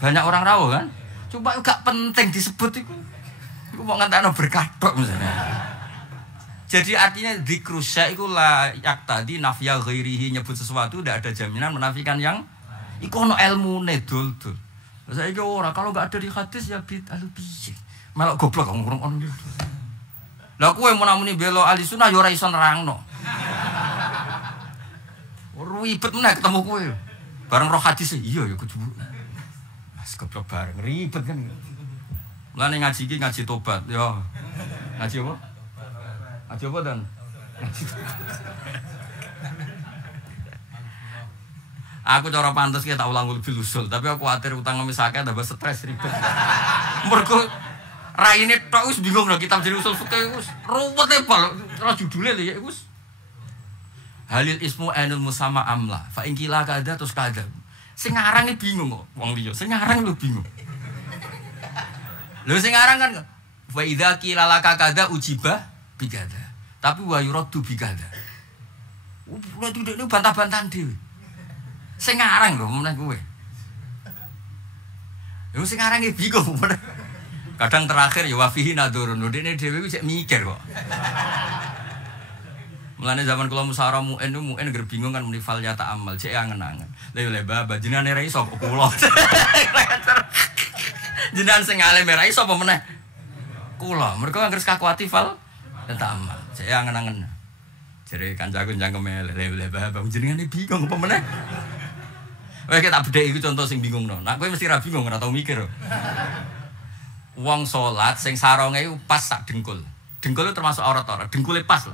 Banyak orang rawuh kan? Coba gak penting disebut iku. Iku mau ngantekno berkah tok misalnya. Jadi artinya dzikrusya iku la yaktadi nafya ghairihi, nyebut sesuatu tidak ada jaminan menafikan yang iku ono ilmune dul-dul. Saiki ora kalau enggak ada di hadis ya bid'ah piye. Melok goblok kok ngurung ono. Lah kowe menamuni belo ahli sunah ya ora iso nerangno. Ribet meneh ketemu kowe. Bareng roh hadis iya ya kudu. Mas goblok bareng ribet kan. Mulane ngaji iki ngaji tobat ya. Ngaji apa? Ngaji apa dan? Aku cara pantes ki tak ulang lebih usul, tapi aku khawatir utang misake tambah stres ribet. Mergo raine tok wis bingung lho kitab jadi usul fikih wis ruwet e bal. Terus judule lho ya wis. Halil ismu ainul musamma amla. Fa in kila kada terus kada. Sing arange bingung kok wong liya. Sing arang lho bingung. Lho sing aran kan wa idza qila laka kada ujiba bigada. Tapi wa yuraddu bigada. Lha itu bantah-bantahan dhewe. Sing aran lho meneh kowe. Lho sing aran iki bingung meneh. Kadang terakhir ya wa fihi nadurun. Dene dhewe iki mikir kok. Mulane zaman kula musyawarah mu'en ger bingung kan muni fal ya ta'amal cek angen-angen. Lha yo le baba jenenge ra iso kok kula. Jenengan sing alim ra iso apa meneh? Kula. Mergo anggere kakuati fal ya ta'amal. Cek angen-angen. Jare kancaku cangkeme le baba jenengane bingung apa meneh? Wes tak bedhek iku contoh sing bingungno. Nek kowe mesti ra bingung ora tau mikir. Wong salat sing saronge iku pas sak dengkul. Dengkul termasuk aurat ora? Dengkule pas lho.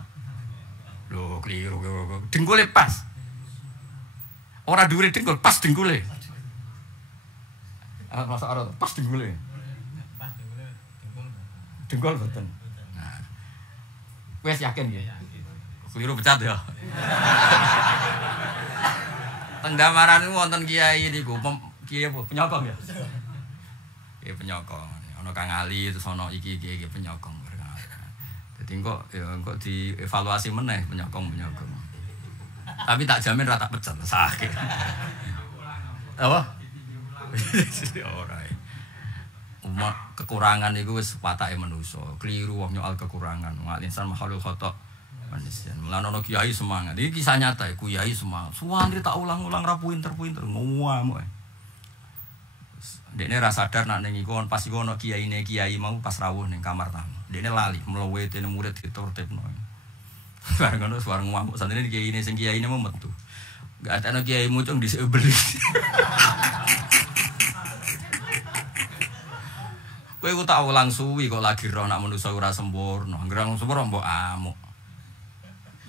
Lho keliru. Dengkule pas. Ora dhuwure dengkul, pas dengkule. Masuk aurat pas dengkule. Pas dengkul. Dengkul boten. Nah. Wes yakin ya? Keliru pecat ya. Tenggamaran itu wonten kiai niku, kiai apa? Penyokong ya? Kiai penyokong. Ana Kang Ali terus ana iki penyokong. Jadi kok dievaluasi meneh penyokong. Tapi tak jamin ra tak pecat, sakit. Apa? Ora. Umat kekurangan iku wis patake manusa. Keliru wong nyoal kekurangan. Wong insan makhluk khata. Manusia. Mulane ana kiai semangat. Iki kisah nyata ya, kiai semangat. Suwantri tak ulang-ulang ra pinter-pinter ngomong ae. Dekne ra sadar nek ning iku pas iku ana kiyaine kiai mau pas rawuh ning kamar tamu. Dekne lali mlewe tene murid diturtipno. Bareng ngono suara ngamuk santene kiyaine sing kiyaine mau metu. Enggak ana kiai mucung dhisik beli. Kowe ku tak ulang suwi kok lagi roh nak manusa ora sempurna. Ngrang sempurna mbok amuk.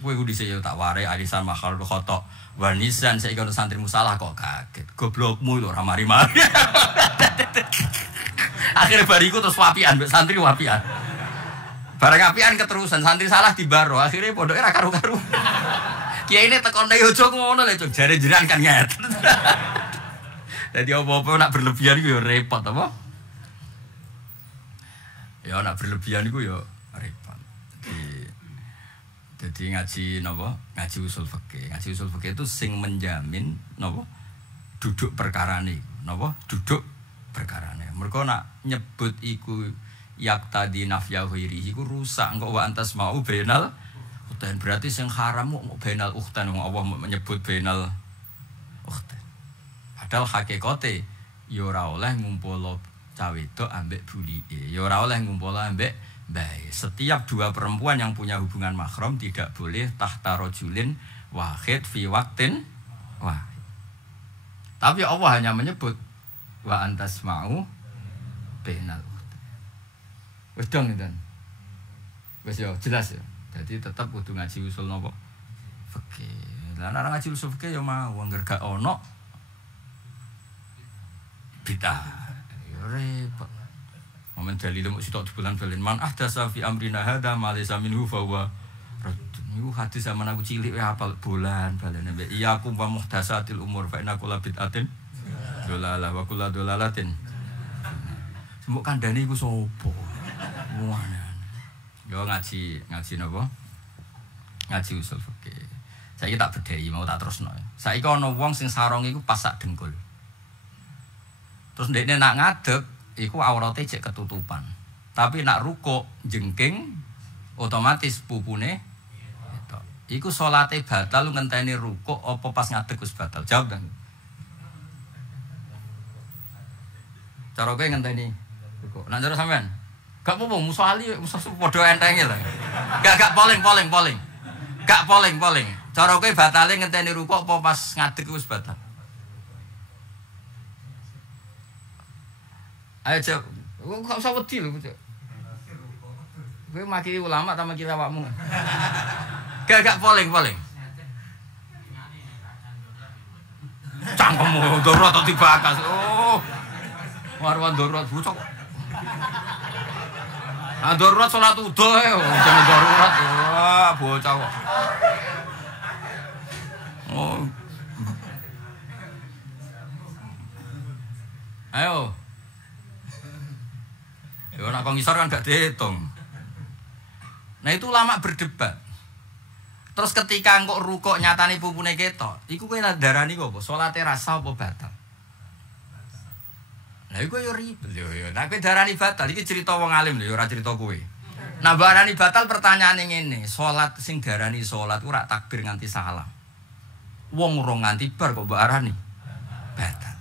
Kowe ku dhisik yo tak ware arisan mahal khotok. Wanisan saiki ono santri musalah kok kaget. Goblokmu lho ora mari-mari. Akhire bariku terus wapian mbek santri wapian. Bareng apian keterusan santri salah dibaro. Akhire pondoke ra karu-karu. Kiyaine tekone ojo ngono lho, jare jenengan kan nget. Dadi apa-apa nak berlebihan iku yo repot apa? Ya nak berlebihan iku yo repot. Jadi ngaji napa? Ngaji usul fikih. Ngaji usul fikih itu sing menjamin napa? Duduk perkarane. Napa? Duduk perkarane. Mergo nak nyebut iku yaktadi nafya ghairihi iku rusak engko wa antas mau bainal ukhtan. Berarti sing haram mau bainal ukhtan wong Allah menyebut bainal ukhtan. Padahal hakikate ya ora oleh ngumpul cawe wedok ambek bulike. Ya ora oleh ngumpul ambek baik. Setiap dua perempuan yang punya hubungan mahram tidak boleh tahta rajulin wahid fi waqtin wahid. Tapi Allah hanya menyebut wa antasma'u bainal ukhtayn. Wis dong itu. Wis yo jelas ya. Jadi tetap kudu ngaji usul napa? Fikih. Lah nek ngaji usul fikih ya mau angger gak ono bidah. Ya repot. Momen dalil mung sitok dibulan-bulan man ahdasa fi amrina hadza ma laysa minhu fa huwa raddun. Iku hadis zaman aku cilik hafal bulan balene mbek iyakum wa muhdasatil umur fa inna kullu bid'atin dolalah wa kullu dolalatin. Semuk kandhane iku sapa? Muane. Yo ngaji napa? Ngaji usul fikih. Saiki tak bedhei mau tak terusno. Saiki ana wong sing sarong iku pas sak dengkul. Terus ndekne nak ngadeg iku aurate cek ketutupan. Tapi nak rukuk jengking otomatis pupune itu. Iku salate batal ngenteni rukuk apa pas ngadeg wis batal? Jawab dan. Cara kowe ngenteni rukuk. Nak cara sampean? Gak apa-apa musuh ali musuh padha entenge lho. Gak poling. Gak poling. Cara kowe batale ngenteni rukuk apa pas ngadeg wis batal? Ayo cek, kok usah wedi lho cek. Kowe makili ulama ta makili awakmu? Gak poling. Cangkemmu darurat atau dibakas. Oh. Warwan darurat bocok. Ah darurat salat udah ya, jangan darurat. Wah, bocah kok. Oh. Ayo. Ya nak kongisor kan gak dihitung. Nah itu ulama berdebat. Terus ketika engkok rukuk nyatani pupune ketok, iku kowe darani kok apa? Salate rasa apa batal? Lah iku yo ribet yo. Nah kowe darani batal iki cerita wong alim lho, ora cerita kowe. Nah barani batal pertanyaane ngene, salat sing darani salat ora takbir nganti salam. Wong urung nganti bar kok mbok arani batal.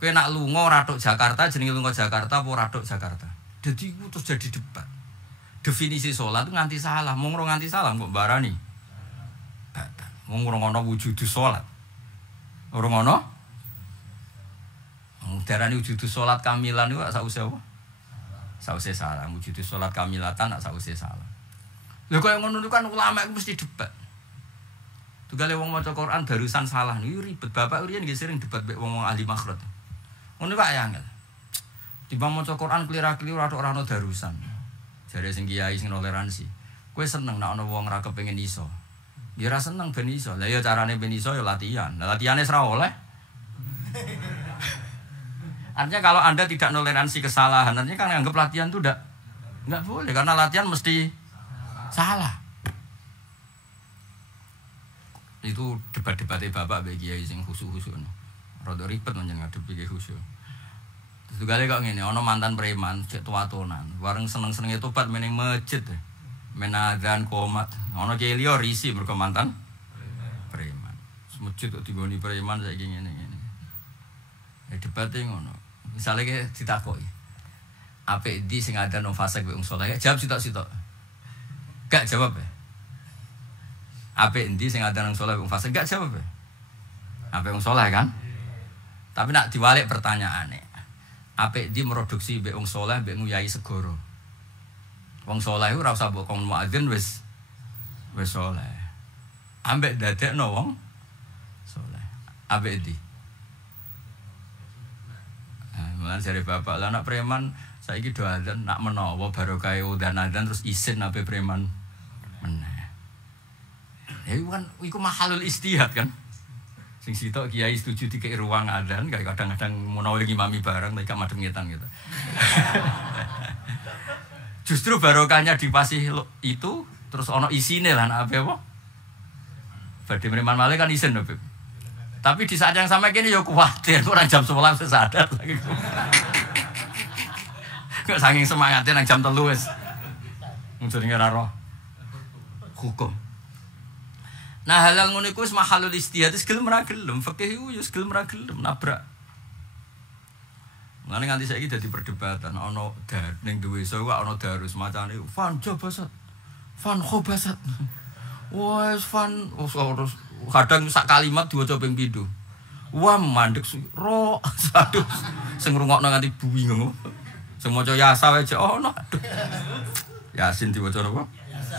Kowe nak lunga ora tok Jakarta jenenge lunga Jakarta apa ora tok Jakarta? Jadi itu terus jadi debat. Definisi sholat itu nganti salah. Mau ngurung nganti salah kok barani. Mau ngurung ono wujudu sholat. Ngurung ono. Darani wujudu sholat kamilan itu sausé apa? Sausé salah. Wujudu sholat kamilatan sausé salah. Lha kaya ngono kan ulama itu mesti debat. Tugale wong maca Quran darusan salah niku ribet. Bapak riyen nggih sering debat mek wong ahli makhraj. Ngono Pak ya angel. Timbang maca Quran kelira-keliru ora ono darusan. Jare sing kiai sing toleransi. Kowe seneng nek ana wong ora kepengin iso. Ya ora seneng ben iso. Lah ya carane ben iso ya latihan. Lah latihane ora oleh. Artinya kalau Anda tidak toleransi kesalahan, artinya kan anggap latihan itu enggak boleh karena latihan mesti salah. Itu debat-debatnya Bapak mbek kiai sing khusyuk-khusyuk. Rada ribet njenengan ngadepi kiai khusyuk. Segala kok ngene, ana mantan preman cek tuatonan, bareng seneng-senenge tobat meneng masjid. Menadzan komat. Ana kiai liya risi mergo mantan preman. Masjid kok digoni preman saiki ngene-ngene. Debate ngono. Misale ki ditakoki. Apik ndi sing ada nang fase kowe wong saleh? Jawab sitok-sitok. Gak jawab ya. Apik ndi sing ada nang saleh wong fase? Gak jawab ya. Apik wong saleh kan? Tapi nak diwalik pertanyaane. Apik ndi produksi mbek wong saleh mbek nguyai segoro. Wong saleh ora usah mbok kon muadzin wis saleh. Ambek dadekno wong saleh. Apik ndi? Mulan jare bapak lah anak preman saiki do adzan nak menawa barokah udan adzan terus isin ape preman meneh. Iku mahalul istihad kan. Sing sitok kiai setuju dikek ruang adzan kayak kadang-kadang menawa ngimami barang mereka madem ngetan gitu. Justru barokahnya dipasih itu terus ono isine lah nak ape apa? Badhe preman malih kan isin lho, Beb. Tapi di saat yang sama gini ya kuatir, kurang jam 11 sadar lagi. Kok saking semangatnya nang jam 3 wis. Mung jenenge ora roh hukum. Nah, halal ngono iku wis mahalul istihad, wis gelem ora gelem, fikih iku wis gelem ora gelem nabrak. Mulane nganti saiki dadi perdebatan ana ning duwe iso kok ana darus macane fan jabasat. Fan khobasat. Wes fan terus kadang sak kalimat diwaca ping 7. Wah mandek ro. Aduh. Sing ngrungokno nganti bingung. Sing maca Yasa wae ono. Aduh. Yasin diwaca apa? Yasa.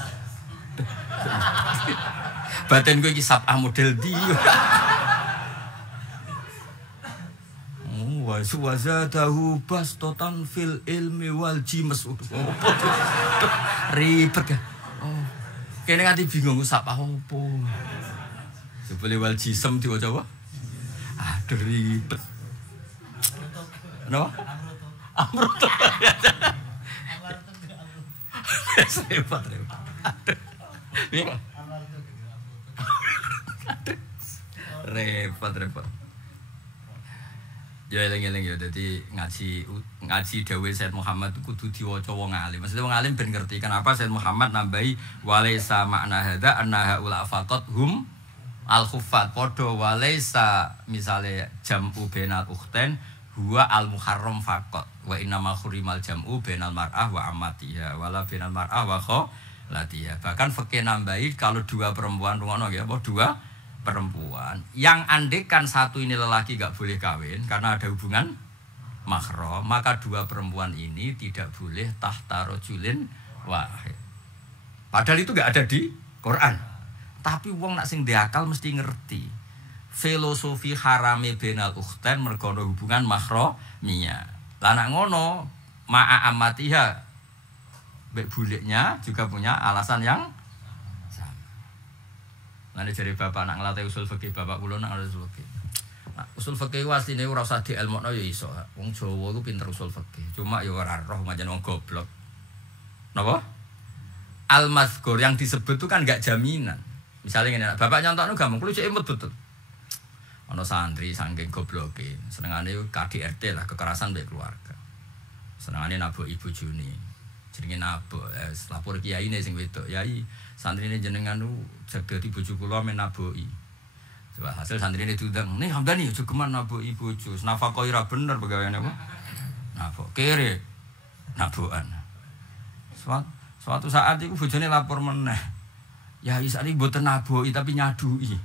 Batin gue iki sabah model di. Wazadahu bastotan fil ilmi wal jimas. Ribet kan. Oh. Kene nganti bingung sabah opo. Sebule wal jisem diwaca apa? Aduh ribet. No? Amrut. Repot. Repot. Ya eling-eling ya dadi ngaji dawuh Said Muhammad kudu diwaca wong alim. Maksudnya wong alim ben ngerti kenapa Said Muhammad nambahi walaisa makna hadza annaha ula faqat hum al khuffat padha walaisa misale jam'u bainal ukhtain huwa al muharram faqat wa innamal khurimal jam'u bainal mar'ah wa ammatiha wala bainal mar'ah wa khalatiha. Bahkan fikih nambahi kalau dua perempuan rungono ya apa dua perempuan yang andekan satu ini lelaki gak boleh kawin karena ada hubungan mahram, maka dua perempuan ini tidak boleh tahta rajulin wahid. Padahal itu gak ada di Quran. Tapi wong nak sing diakal mesti ngerti. Filosofi harame benal ukhtain mergo hubungan mahramiyah. Lah nak ngono ma'a amatiha mbek buliknya juga punya alasan yang nanti dari bapak nak ngelatih usul fikih bapak kula nak ngelatih usul fikih. Nah, usul fikih asline ora usah dielmokno ya iso. Wong Jawa ku pinter usul fikih. Cuma ya ora roh pancen wong goblok. Napa? Al-mazkur yang disebut itu kan enggak jaminan. Misalnya ngene, bapak nyontokno gampang kulo cek emut betul. Ana santri saking gobloke, senengane KDRT lah kekerasan mbek keluarga. Senengane naboki bojone. Jenenge nabok, lapor kiyaine sing wedok, yai santrine jenengan nu jaga di bojo kula men naboki. Coba hasil santrine diundang, "Nih Hamdani aja geman naboki bojo, nafakoi ra bener pegaweane apa?" Nafok kere nabokan. Suatu saat iku bojone lapor meneh. Yai sakniki mboten naboki tapi nyaduki.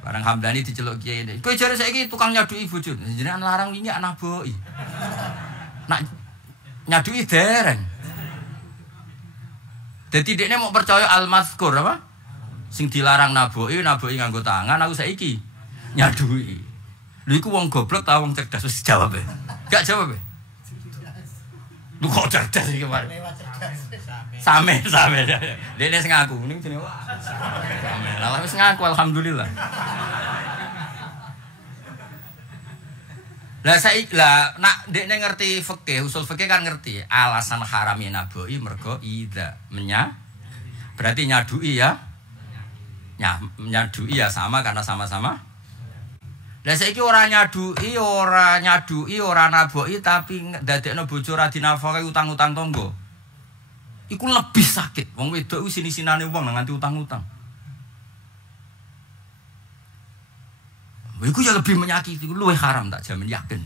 Barang Hamdani diceluk kiai ini. Kowe jare saiki tukang nyaduki bojo. Jenengan larang wingi anak boki. Nak nyaduki dereng. Dadi dekne mau percaya al-mazkur apa? Sing dilarang naboki nganggo tangan aku saiki nyaduki. Lha iku wong goblok ta wong cerdas wis jawab e. Gak jawab e. Lu kok cerdas iki, Pak? Same. Dene sing ngaku ning jenenge same. Lah wis ngaku alhamdulillah. Lah saiki lah nak dekne ngerti fikih, usul fikih kan ngerti. Alasan harame naboki mergo idza menya. Berarti nyaduki ya. Nyaduki ya sama karena sama-sama. Lah saiki ora nyaduki, ora naboki tapi dadekno bojo ra dinafkahi utang-utang tangga. Iku lebih sakit. Wong wedok iku sini-sinane wong nganti utang-utang. Iku ya lebih menyakiti, iku luwih haram tak jamin yakin.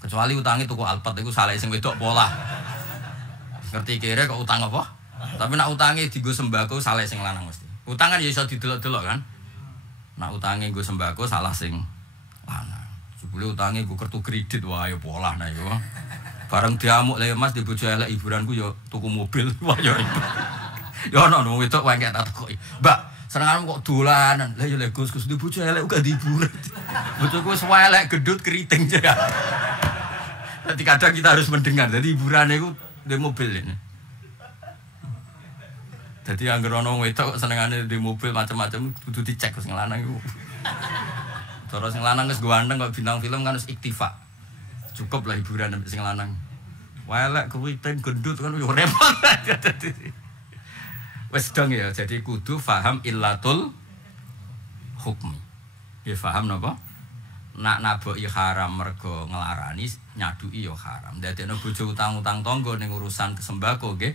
Kecuali utangi tuku Alphard iku saleh sing wedok pola. Ngerti kere kok utang apa? Tapi nak utangi dienggo sembako saleh sing lanang mesti. Utang kan ya iso didelok-delok kan. Nak utangi nggo sembako salah sing lanang. Jebule utangi nggo kartu kredit wah ya pola nah iku. Bareng diamuk le Mas di bojo elek hiburanku yo tuku mobil. Wah yo ribet. Yo ono wong wedok wae tak takoki. Mbak, senenganmu kok dolanan. Lah yo le Gus di bojo elek uga hiburan. Bojoku wis elek gedut keriting ya. Dadi kadang kita harus mendengar. Dadi hiburane iku di mobil ini. Dadi anggere ono wong wedok senengane di mobil macam-macam kudu dicek sing lanang iku. Cara sing lanang wis ganteng kok bintang film kan wis iktifa. Cukup lah hiburan sampai sing lanang. Welek keriting gendut kan yo repot. Wes dong ya, jadi kudu faham illatul hukmi. Ya faham napa? Nak naboki haram mergo nglarani nyaduki yo haram. Dadekno bojo utang-utang tangga ning urusan sembako nggih.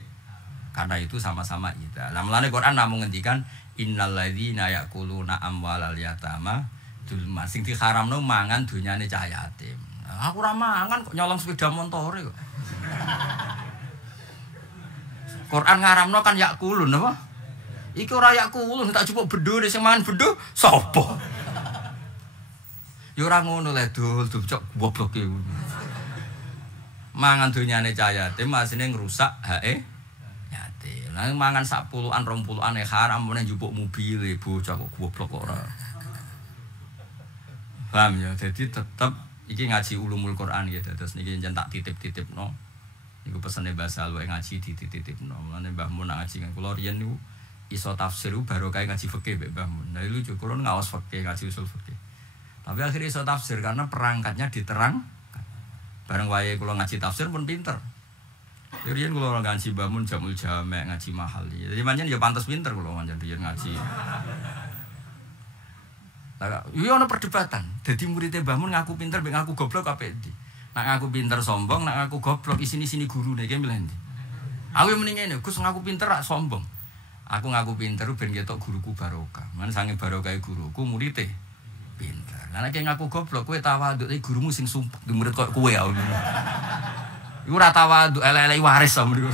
Karena itu sama-sama ida. Lah mulane Quran namung ngendikan innal ladzina yaquluna amwalal yatama dzulman sing diharamno mangan donyane cah yatim. Aku ora mangan kok nyolong sepeda montore kok. Quran ngaramno kan yakulun apa? Iki ora yakku ulun tak jupuk bedho sing mangan bedho sapa? Ya ora ngono le dul cok gobloke. Mangan donyane cah yatim asine ngrusak hake yatim. Lah mangan sak puluhan 20-an haram meneh njupuk mobile bocah kok goblok kok ora. Paham ya? Jadi tetep iki ngaji ulumul Quran ya terus niki jan tak titip-titipno. Iku pesene bahasa luwih ngaji dititip-titipno. Mulane Mbah Mun ngaji kan kula riyen niku iso tafsir baru kayak ngaji fikih mbek Mbah Mun. Nah lucu kula ngaos fikih ngaji usul fikih. Tapi akhirnya iso tafsir karena perangkatnya diterang. Bareng wae kula ngaji tafsir pun pinter. Riyen kula ngaji Mbah Mun Jamul Jamek ngaji mahal. Jadi pancen ya pantes pinter kula pancen riyen ngaji. Lah iya ana perdebatan. Dadi muridé Mbah Mun ngaku pinter mbek ngaku goblok apik ndi? Nak ngaku pinter sombong, nak ngaku goblok isini-sini gurune iki milih ndi? Aku mending ngene, Gus ngaku pinter rak sombong. Aku ngaku pinter ben ketok guruku barokah. Man sange barokah guruku muridé pinter. Lah nek ngaku goblok kowe tawaduk iki gurumu sing sumpek di murid kok kowe ya. Iku ora tawaduk elek-elek waris sama niku.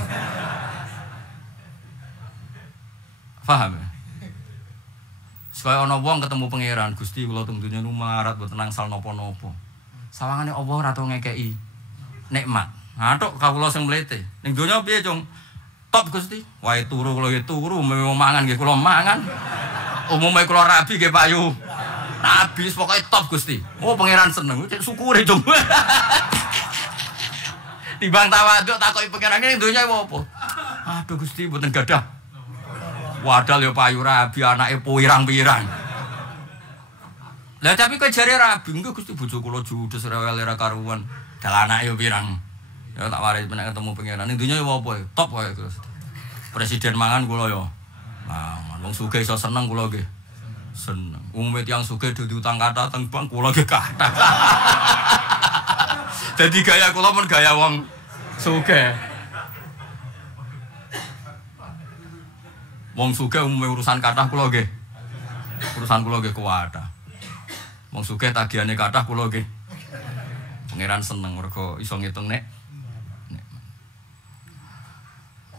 Paham ya? Supaya ana wong ketemu pangeran, Gusti kula teng donya numarat mboten nangsal napa-napa. Sawangane Allah ora tau ngekeki nikmat. Ha tok kawula sing mlete. Ning donya piye, Cung? Top Gusti. Wae turu kula nggih turu, mau mangan nggih kula mangan. Umume kula rabi nggih Pak Yu. Rabi pokoke top Gusti. Oh pangeran seneng, cek syukure, Cung. Timbang tawaduk takoki pangeran ning donya apa? Aduh Gusti mboten gadah. Wadal ya payu rabi anake pirang-pirang. Lah tapi kok jare rabi engko Gusti bojo kula judes rewel ora karuan. Dal anake yo pirang. Ya tak waris menek ketemu pangeran. Ning donya yo apa? Top wae Gusti. Presiden mangan kula yo. Mangan wong sugih iso seneng kula nggih. Seneng. Umume tiyang sugih dudu utang kathah teng bank kula nggih kathah. Dadi gaya kula men gaya wong sugih. Wong sugih umume urusan kathah kula nggih. Urusan kula nggih kuwathah. Wong sugih tagihane kathah kula nggih. Pangeran seneng mergo iso ngitung nek.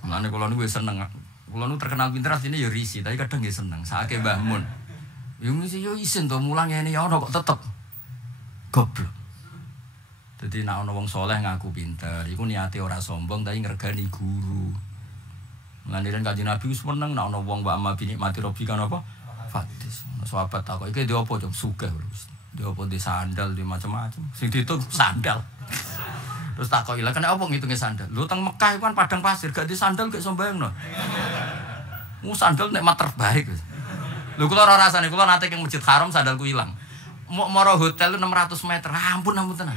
Mulane kula niku seneng. Kula niku terkenal pinter asline ya risi, tapi kadang nggih seneng. Saake Mbah Mun. Yo mesti yo isin to mulang ngene ya ana kok tetep goblok. Dadi nek ana wong saleh ngaku pinter, iku niate ora sombong tapi ngregani guru. Mulane Kanjeng Nabi wis meneng nek ana wong wa amma bi nikmati rabbi kan apa? Fatis. Sahabat takok iki ndi apa jam sugih terus. Ndi apa di sandal di macam-macam. Sing diitung sandal. Terus takoki lha kena apa ngitunge sandal? Lho teng Mekah iku kan padang pasir gak di sandal gak iso mbayangno. Sandal nikmat terbaik. Lho kula ora rasane kula nate ning Masjid Haram sandalku ilang. Moro hotel 600 meter. Ampun tenan.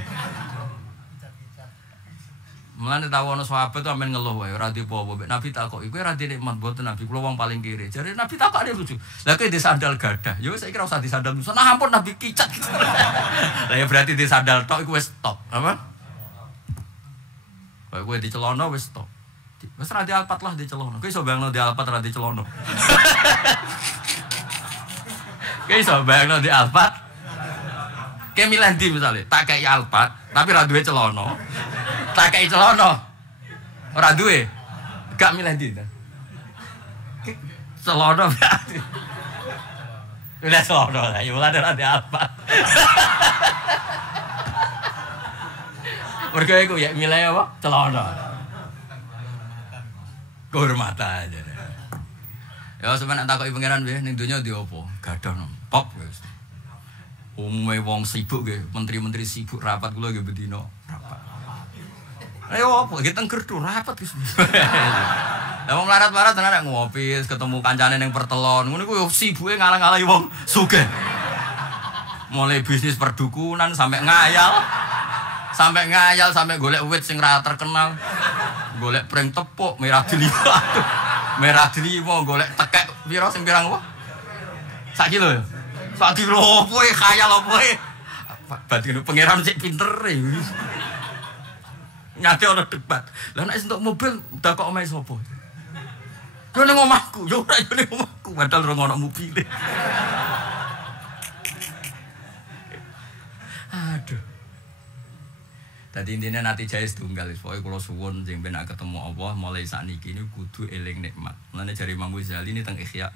Mulane tau ana sahabat tuh amen ngeluh wae ora dipo-opo. Nabi takoki kowe ora di nikmat mboten Nabi kula wong paling kiri. Jare Nabi takokane lucu. Lah kowe di sandal gadah. Ya wis saiki ora usah di sandal. Nah ampun Nabi kicat. Lah ya berarti di sandal tok iku wis stop. Apa? Kowe di celana wis stop. Wis ra di alpat lah di celana. Kowe iso bayangno di alpat ra di celana. Kowe iso bayangno di alpat. Kowe milih ndi misale? Tak kei alpat tapi ra duwe celana. Tak kei celana. Ora duwe. Gak milih ndi. Celana berarti. Udah celana lah, ya mulane ora di alpat. Mergo iku ya milih apa? Celana. Kehormatan aja. Ya sampeyan takoki pangeran wae ning donya ndi apa? Gadah top wis. Umume wong sibuk nggih, menteri-menteri sibuk rapat kula nggih bedino rapat. Ayo apa? Kita gerdu rapat wis. Lah wong larat-larat tenan ngopi, ketemu kancane ning pertelon. Ngono iku yo sibuke ngalang-alangi wong sugih. Mulai bisnis perdukunan sampai ngayal. Sampai golek wit sing ra terkenal. Golek pring tepuk merah diliwa. Merah diliwa golek tekek pira sing pirang apa? 1 kilo ya? 1 kilo opo e khayal opo e? Batin pangeran sik pinter e. Nyate ana debat. Lah nek entuk mobil dak kok omahe sapa? Yo ning omahku, yo ora yo ning omahku, padahal ora ono mobil. Aduh. Dadi intine natijah setunggal pokoke kula suwun sing ben ketemu Allah mulai sakniki niku kudu eling nikmat. Mulane jare Imam Ghazali ini teng Ihya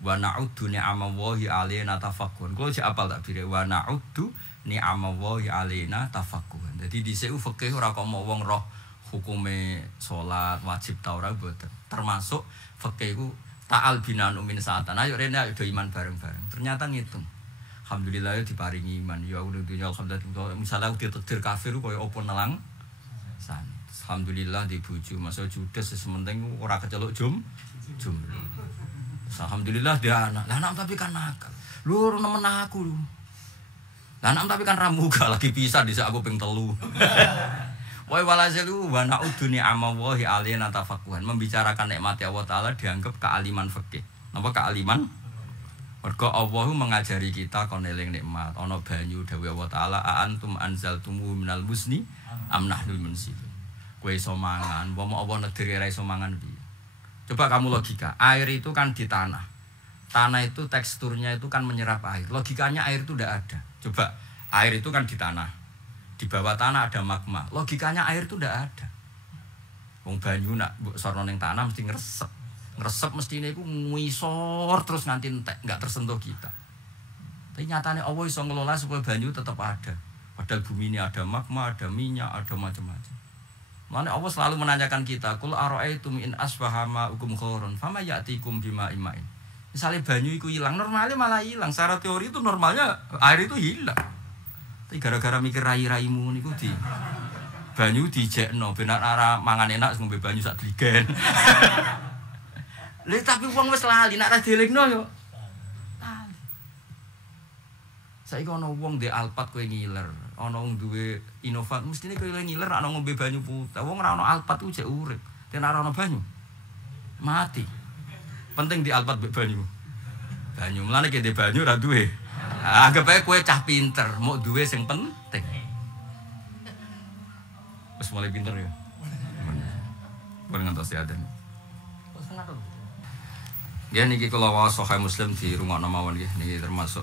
wa na'uddu ni'amallahi 'alaina tafakkur. Kula jek apal tak bire wa na'uddu ni'amallahi 'alaina tafakkur. Dadi dhisik fikih ora kok mau wong roh hukume salat wajib ta ora mboten. Termasuk fikih iku ta'al binanu min sa'atan. Ayo rene ayo do iman bareng-bareng. Ternyata ngitung. Alhamdulillah ya diparingi iman. Ya udah dunia alhamdulillah. Misalnya aku ditakdir kafir kaya apa nelang san. Alhamdulillah di bojo. Masa judes sementing ora keceluk jum. Alhamdulillah dia anak. Lah anak tapi kan nakal. Lu nemen aku lu. Lah anak tapi kan ramuga lagi pisah di saat aku ping 3. Wa walazalu wa na'uduni amallahi alaina tafaqquhan. Membicarakan nikmat Allah taala dianggap kealiman fikih. Napa kealiman? Mergo Allahu mengajari kita kon eling nikmat. Ana banyu dawuh Allah taala antum anzaltumu minal musni am nahnul munzilun. Kowe iso mangan, umpama Allah nediri ra iso mangan piye? Coba kamu logika, air itu kan di tanah. Tanah itu teksturnya itu kan menyerap air. Logikanya air itu ndak ada. Coba air itu kan di tanah. Di bawah tanah ada magma. Logikanya air itu ndak ada. Wong banyu nak mbok sorno ning tanah mesti ngresep. Ngresep mestine iku ngisor terus nganti entek, enggak tersentuh kita. Tapi nyatane Allah iso ngelola supaya banyu tetap ada. Padahal bumi ini ada magma, ada minyak, ada macam-macam. Makanya Allah selalu menanyakan kita, "Qul ara'aitum in asbaha ma'ukum khauran, fama ya'tikum bima'in ma'in." Misalnya banyu itu hilang, normalnya malah hilang. Secara teori itu normalnya air itu hilang. Tapi gara-gara mikir rai-raimu niku di banyu dijekno ben ora mangan enak ngombe banyu sak drigen. Lha tapi wong wis lali nek ra dielingno yo. Lali. Saiki ana wong ndek Alphard kowe ngiler, ana wong duwe Innovat mestine kowe ngiler ana ngombe banyu putih. Wong ora ana Alphard ku jek urip. Yen ora ana banyu mati. Penting di Alphard mbek banyu. Banyu mlane ki ndek banyu ora duwe. Anggap ae kowe cah pinter, mau duwe sing penting. Wis mulai pinter ya. Bener ngantos ya den. Ya niki kalau Sahih Muslim di rumah mawon nggih niki termasuk